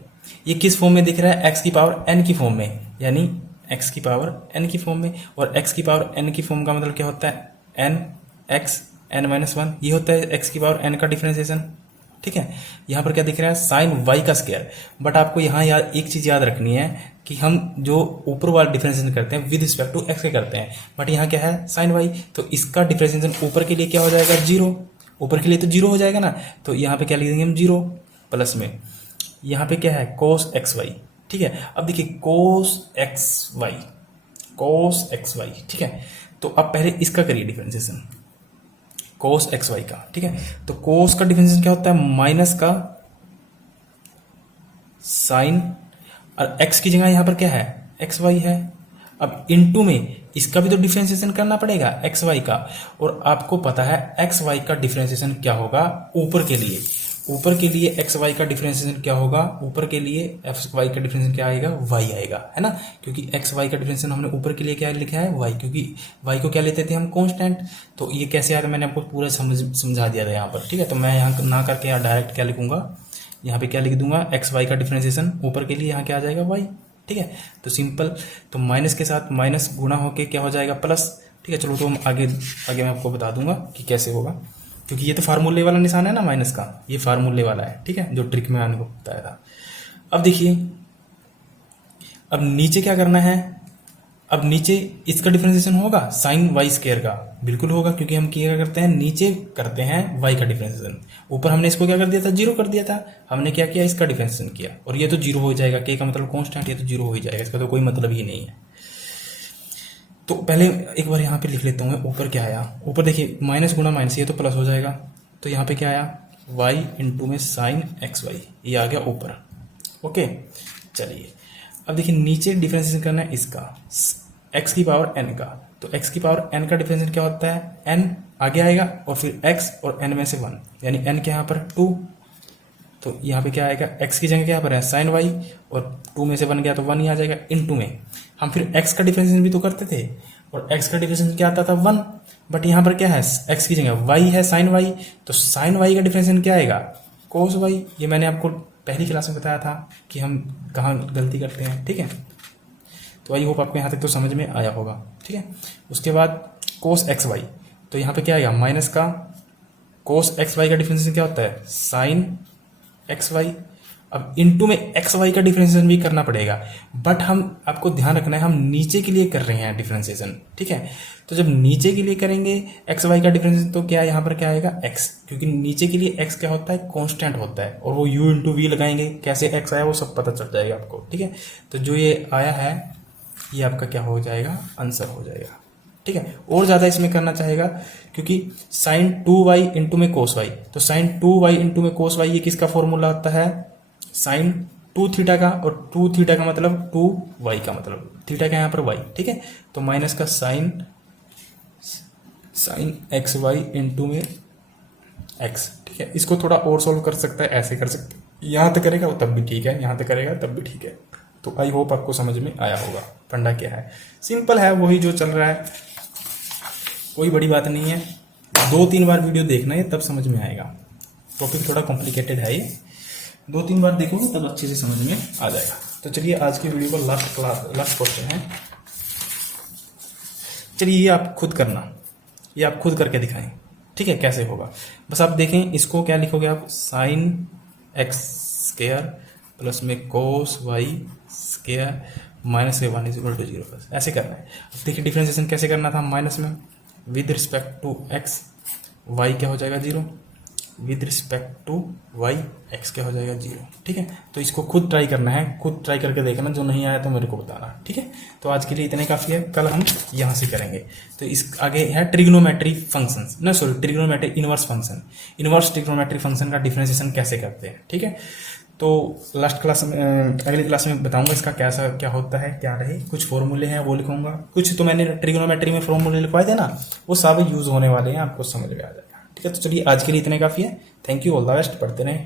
ये किस फॉर्म में दिख रहा है, एक्स की पावर एन की फॉर्म में, यानी एक्स की पावर एन की फॉर्म में। और एक्स की पावर एन की फॉर्म का मतलब क्या होता है, n x n minus one, ये होता है एक्स की पावर एन का डिफरेंशिएशन। ठीक है, यहाँ पर क्या दिख रहा है, साइन वाई का स्केयर। बट आपको यहाँ यार एक चीज याद रखनी है कि हम जो ऊपर वाला डिफरेंशिएशन करते हैं विद रिस्पेक्ट टू एक्स के करते हैं, बट यहाँ क्या है, साइन वाई, तो इसका डिफरेंशिएशन ऊपर के लिए क्या हो जाएगा, जीरो। ऊपर के लिए तो जीरो हो जाएगा ना, तो यहाँ पे क्या लिख देंगे हम, जीरो प्लस में यहाँ पे क्या है, कोस एक्स वाई। ठीक है, अब देखिए cos x y, cos x y. ठीक है, तो अब पहले इसका करिए डिफरेंशिएशन, कोस एक्स वाई का। ठीक है, तो कोस का डिफरेंशिएशन क्या होता है, माइनस का साइन, और एक्स की जगह यहां पर क्या है, एक्स वाई है। अब इनटू में इसका भी तो डिफरेंशिएशन करना पड़ेगा एक्स वाई का, और आपको पता है एक्स वाई का डिफरेंशिएशन क्या होगा ऊपर के लिए। ऊपर के लिए एक्स वाई का डिफरेंशिएशन क्या होगा, ऊपर के लिए एक्स वाई का डिफरेंशिएशन क्या आएगा, वाई आएगा, है ना। क्योंकि एक्स वाई का डिफरेंशिएशन हमने ऊपर के लिए क्या लिखा है, वाई, क्योंकि वाई को क्या लेते थे हम, कांस्टेंट। तो ये कैसे आया था, मैंने आपको पूरा समझा दिया था यहाँ पर। ठीक है, तो मैं यहाँ ना करके यहाँ डायरेक्ट क्या लिखूंगा, यहाँ पे क्या लिख दूंगा, एक्स वाई का डिफरेंशिएशन ऊपर के लिए यहाँ क्या आ जाएगा, वाई। ठीक है, तो सिंपल, तो माइनस के साथ माइनस गुणा होके क्या हो जाएगा, प्लस। ठीक है, चलो तो हम आगे आगे मैं आपको बता दूंगा कि कैसे होगा, क्योंकि ये तो फार्मूले वाला निशान है ना माइनस का, ये फार्मूले वाला है। ठीक है, जो ट्रिक में आने को बताया था। अब देखिए, अब नीचे क्या करना है, अब नीचे इसका डिफरेंशिएशन होगा साइन वाई स्केयर का, बिल्कुल होगा, क्योंकि हम क्या करते हैं, नीचे करते हैं वाई का डिफरेंशिएशन। ऊपर हमने इसको क्या कर दिया था, जीरो कर दिया था। हमने क्या किया, इसका डिफरेंशिएशन किया, और ये तो जीरो हो जाएगा, के का मतलब कांस्टेंट, ये तो जीरो हो ही जाएगा, इसका तो कोई मतलब ही नहीं है। तो पहले एक बार यहाँ पे लिख लेता हूँ, ऊपर क्या आया, ऊपर देखिए माइनस गुणा माइनस, ये तो प्लस हो जाएगा। तो यहाँ पे क्या आया, वाई इंटू में साइन एक्स वाई, ये आ गया ऊपर। ओके, चलिए अब देखिए नीचे डिफरेंशिएशन करना है इसका, एक्स की पावर एन का। तो एक्स की पावर एन का डिफरेंशिएशन क्या होता है, एन आगे आएगा और फिर एक्स और एन में से वन, यानी एन के यहाँ पर टू। तो यहाँ पे क्या आएगा, एक्स की जगह क्या पर है, साइन वाई, और टू में से वन गया तो वन ही आ जाएगा। इन टू में हम फिर एक्स का डिफरेंशिएशन भी तो करते थे, और एक्स का डिफरेंशिएशन क्या आता था, वन। बट यहाँ पर क्या है, एक्स की जगह वाई है, साइन वाई, तो साइन वाई का डिफरेंशिएशन क्या आएगा, कोस वाई। ये मैंने आपको पहली क्लास में बताया था कि हम कहाँ गलती करते हैं। ठीक है, तो आई होप आपको यहाँ तक तो समझ में आया होगा। ठीक है, उसके बाद कोस एक्स वाई, तो यहाँ पे क्या आएगा, माइनस का कोस एक्स वाई का डिफरेंशिएशन क्या होता है, साइन एक्स वाई। अब इनटू में एक्स वाई का डिफरेंशिएशन भी करना पड़ेगा, बट हम आपको ध्यान रखना है हम नीचे के लिए कर रहे हैं डिफरेंशिएशन। ठीक है, तो जब नीचे के लिए करेंगे एक्स वाई का डिफरेंशिएशन, तो क्या यहाँ पर क्या आएगा, एक्स, क्योंकि नीचे के लिए एक्स क्या होता है, कांस्टेंट होता है, और वो यू इंटू वी लगाएंगे, कैसे एक्स आया वो सब पता चल जाएगा आपको। ठीक है, तो जो ये आया है ये आपका क्या हो जाएगा, आंसर हो जाएगा। ठीक है, और ज्यादा इसमें करना चाहेगा, क्योंकि साइन टू वाई इंटू में कोस वाई, तो साइन टू वाई इंटू में कोस वाई, ये किसका फॉर्मूला होता है, साइन टू थीटा का, और टू थीटा का मतलब टू वाई का, मतलब थीटा का यहाँ पर वाई। ठीक है, तो माइनस का साइन एक्स वाई इंटू में एक्स। ठीक है, इसको थोड़ा और सोल्व कर सकता है, ऐसे कर सकते, यहाँ तक करेगा तब भी ठीक है, यहाँ तक करेगा तब भी ठीक है। तो आई होप आपको समझ में आया होगा फंडा क्या है, सिंपल है, वही जो चल रहा है, कोई बड़ी बात नहीं है। 2-3 बार वीडियो देखना है तब समझ में आएगा, टॉपिक थोड़ा कॉम्प्लिकेटेड है ये, 2-3 बार देखोगे तब अच्छे से समझ में आ जाएगा। तो चलिए आज की वीडियो का लास्ट क्वेश्चन है। चलिए ये आप खुद करना, ये आप खुद करके दिखाएं। ठीक है, कैसे होगा, बस आप देखें, इसको क्या लिखोगे आप, साइन एक्स स्क्वायर प्लस में कोस वाई स्क्वायर माइनस के 1 = 0, बस ऐसे करना है। अब देखिए डिफरेंशिएशन कैसे करना था, माइनस में with respect to x y क्या हो जाएगा 0, with respect to y x क्या हो जाएगा 0। ठीक है, तो इसको खुद ट्राई करना है, खुद ट्राई करके देखना, जो नहीं आया तो मेरे को बताना। ठीक है, तो आज के लिए इतने काफ़ी है, कल हम यहाँ से करेंगे। तो इस आगे है ट्रिग्नोमेट्री फंक्शंस, ना sorry trigonometry inverse function, inverse trigonometry function का डिफरेंशिएशन कैसे करते हैं। ठीक है, तो लास्ट क्लास में, अगली क्लास में बताऊंगा इसका कैसा क्या होता है, क्या रहे, कुछ फॉर्मूले हैं वो लिखूंगा, कुछ तो मैंने ट्रिग्नोमेट्री में फॉर्मूले लिखवाए थे ना, वो सब यूज होने वाले हैं, आपको समझ में आ जाएगा। ठीक है, तो चलिए आज के लिए इतने काफ़ी है। Thank you, all the best, पढ़ते रहें।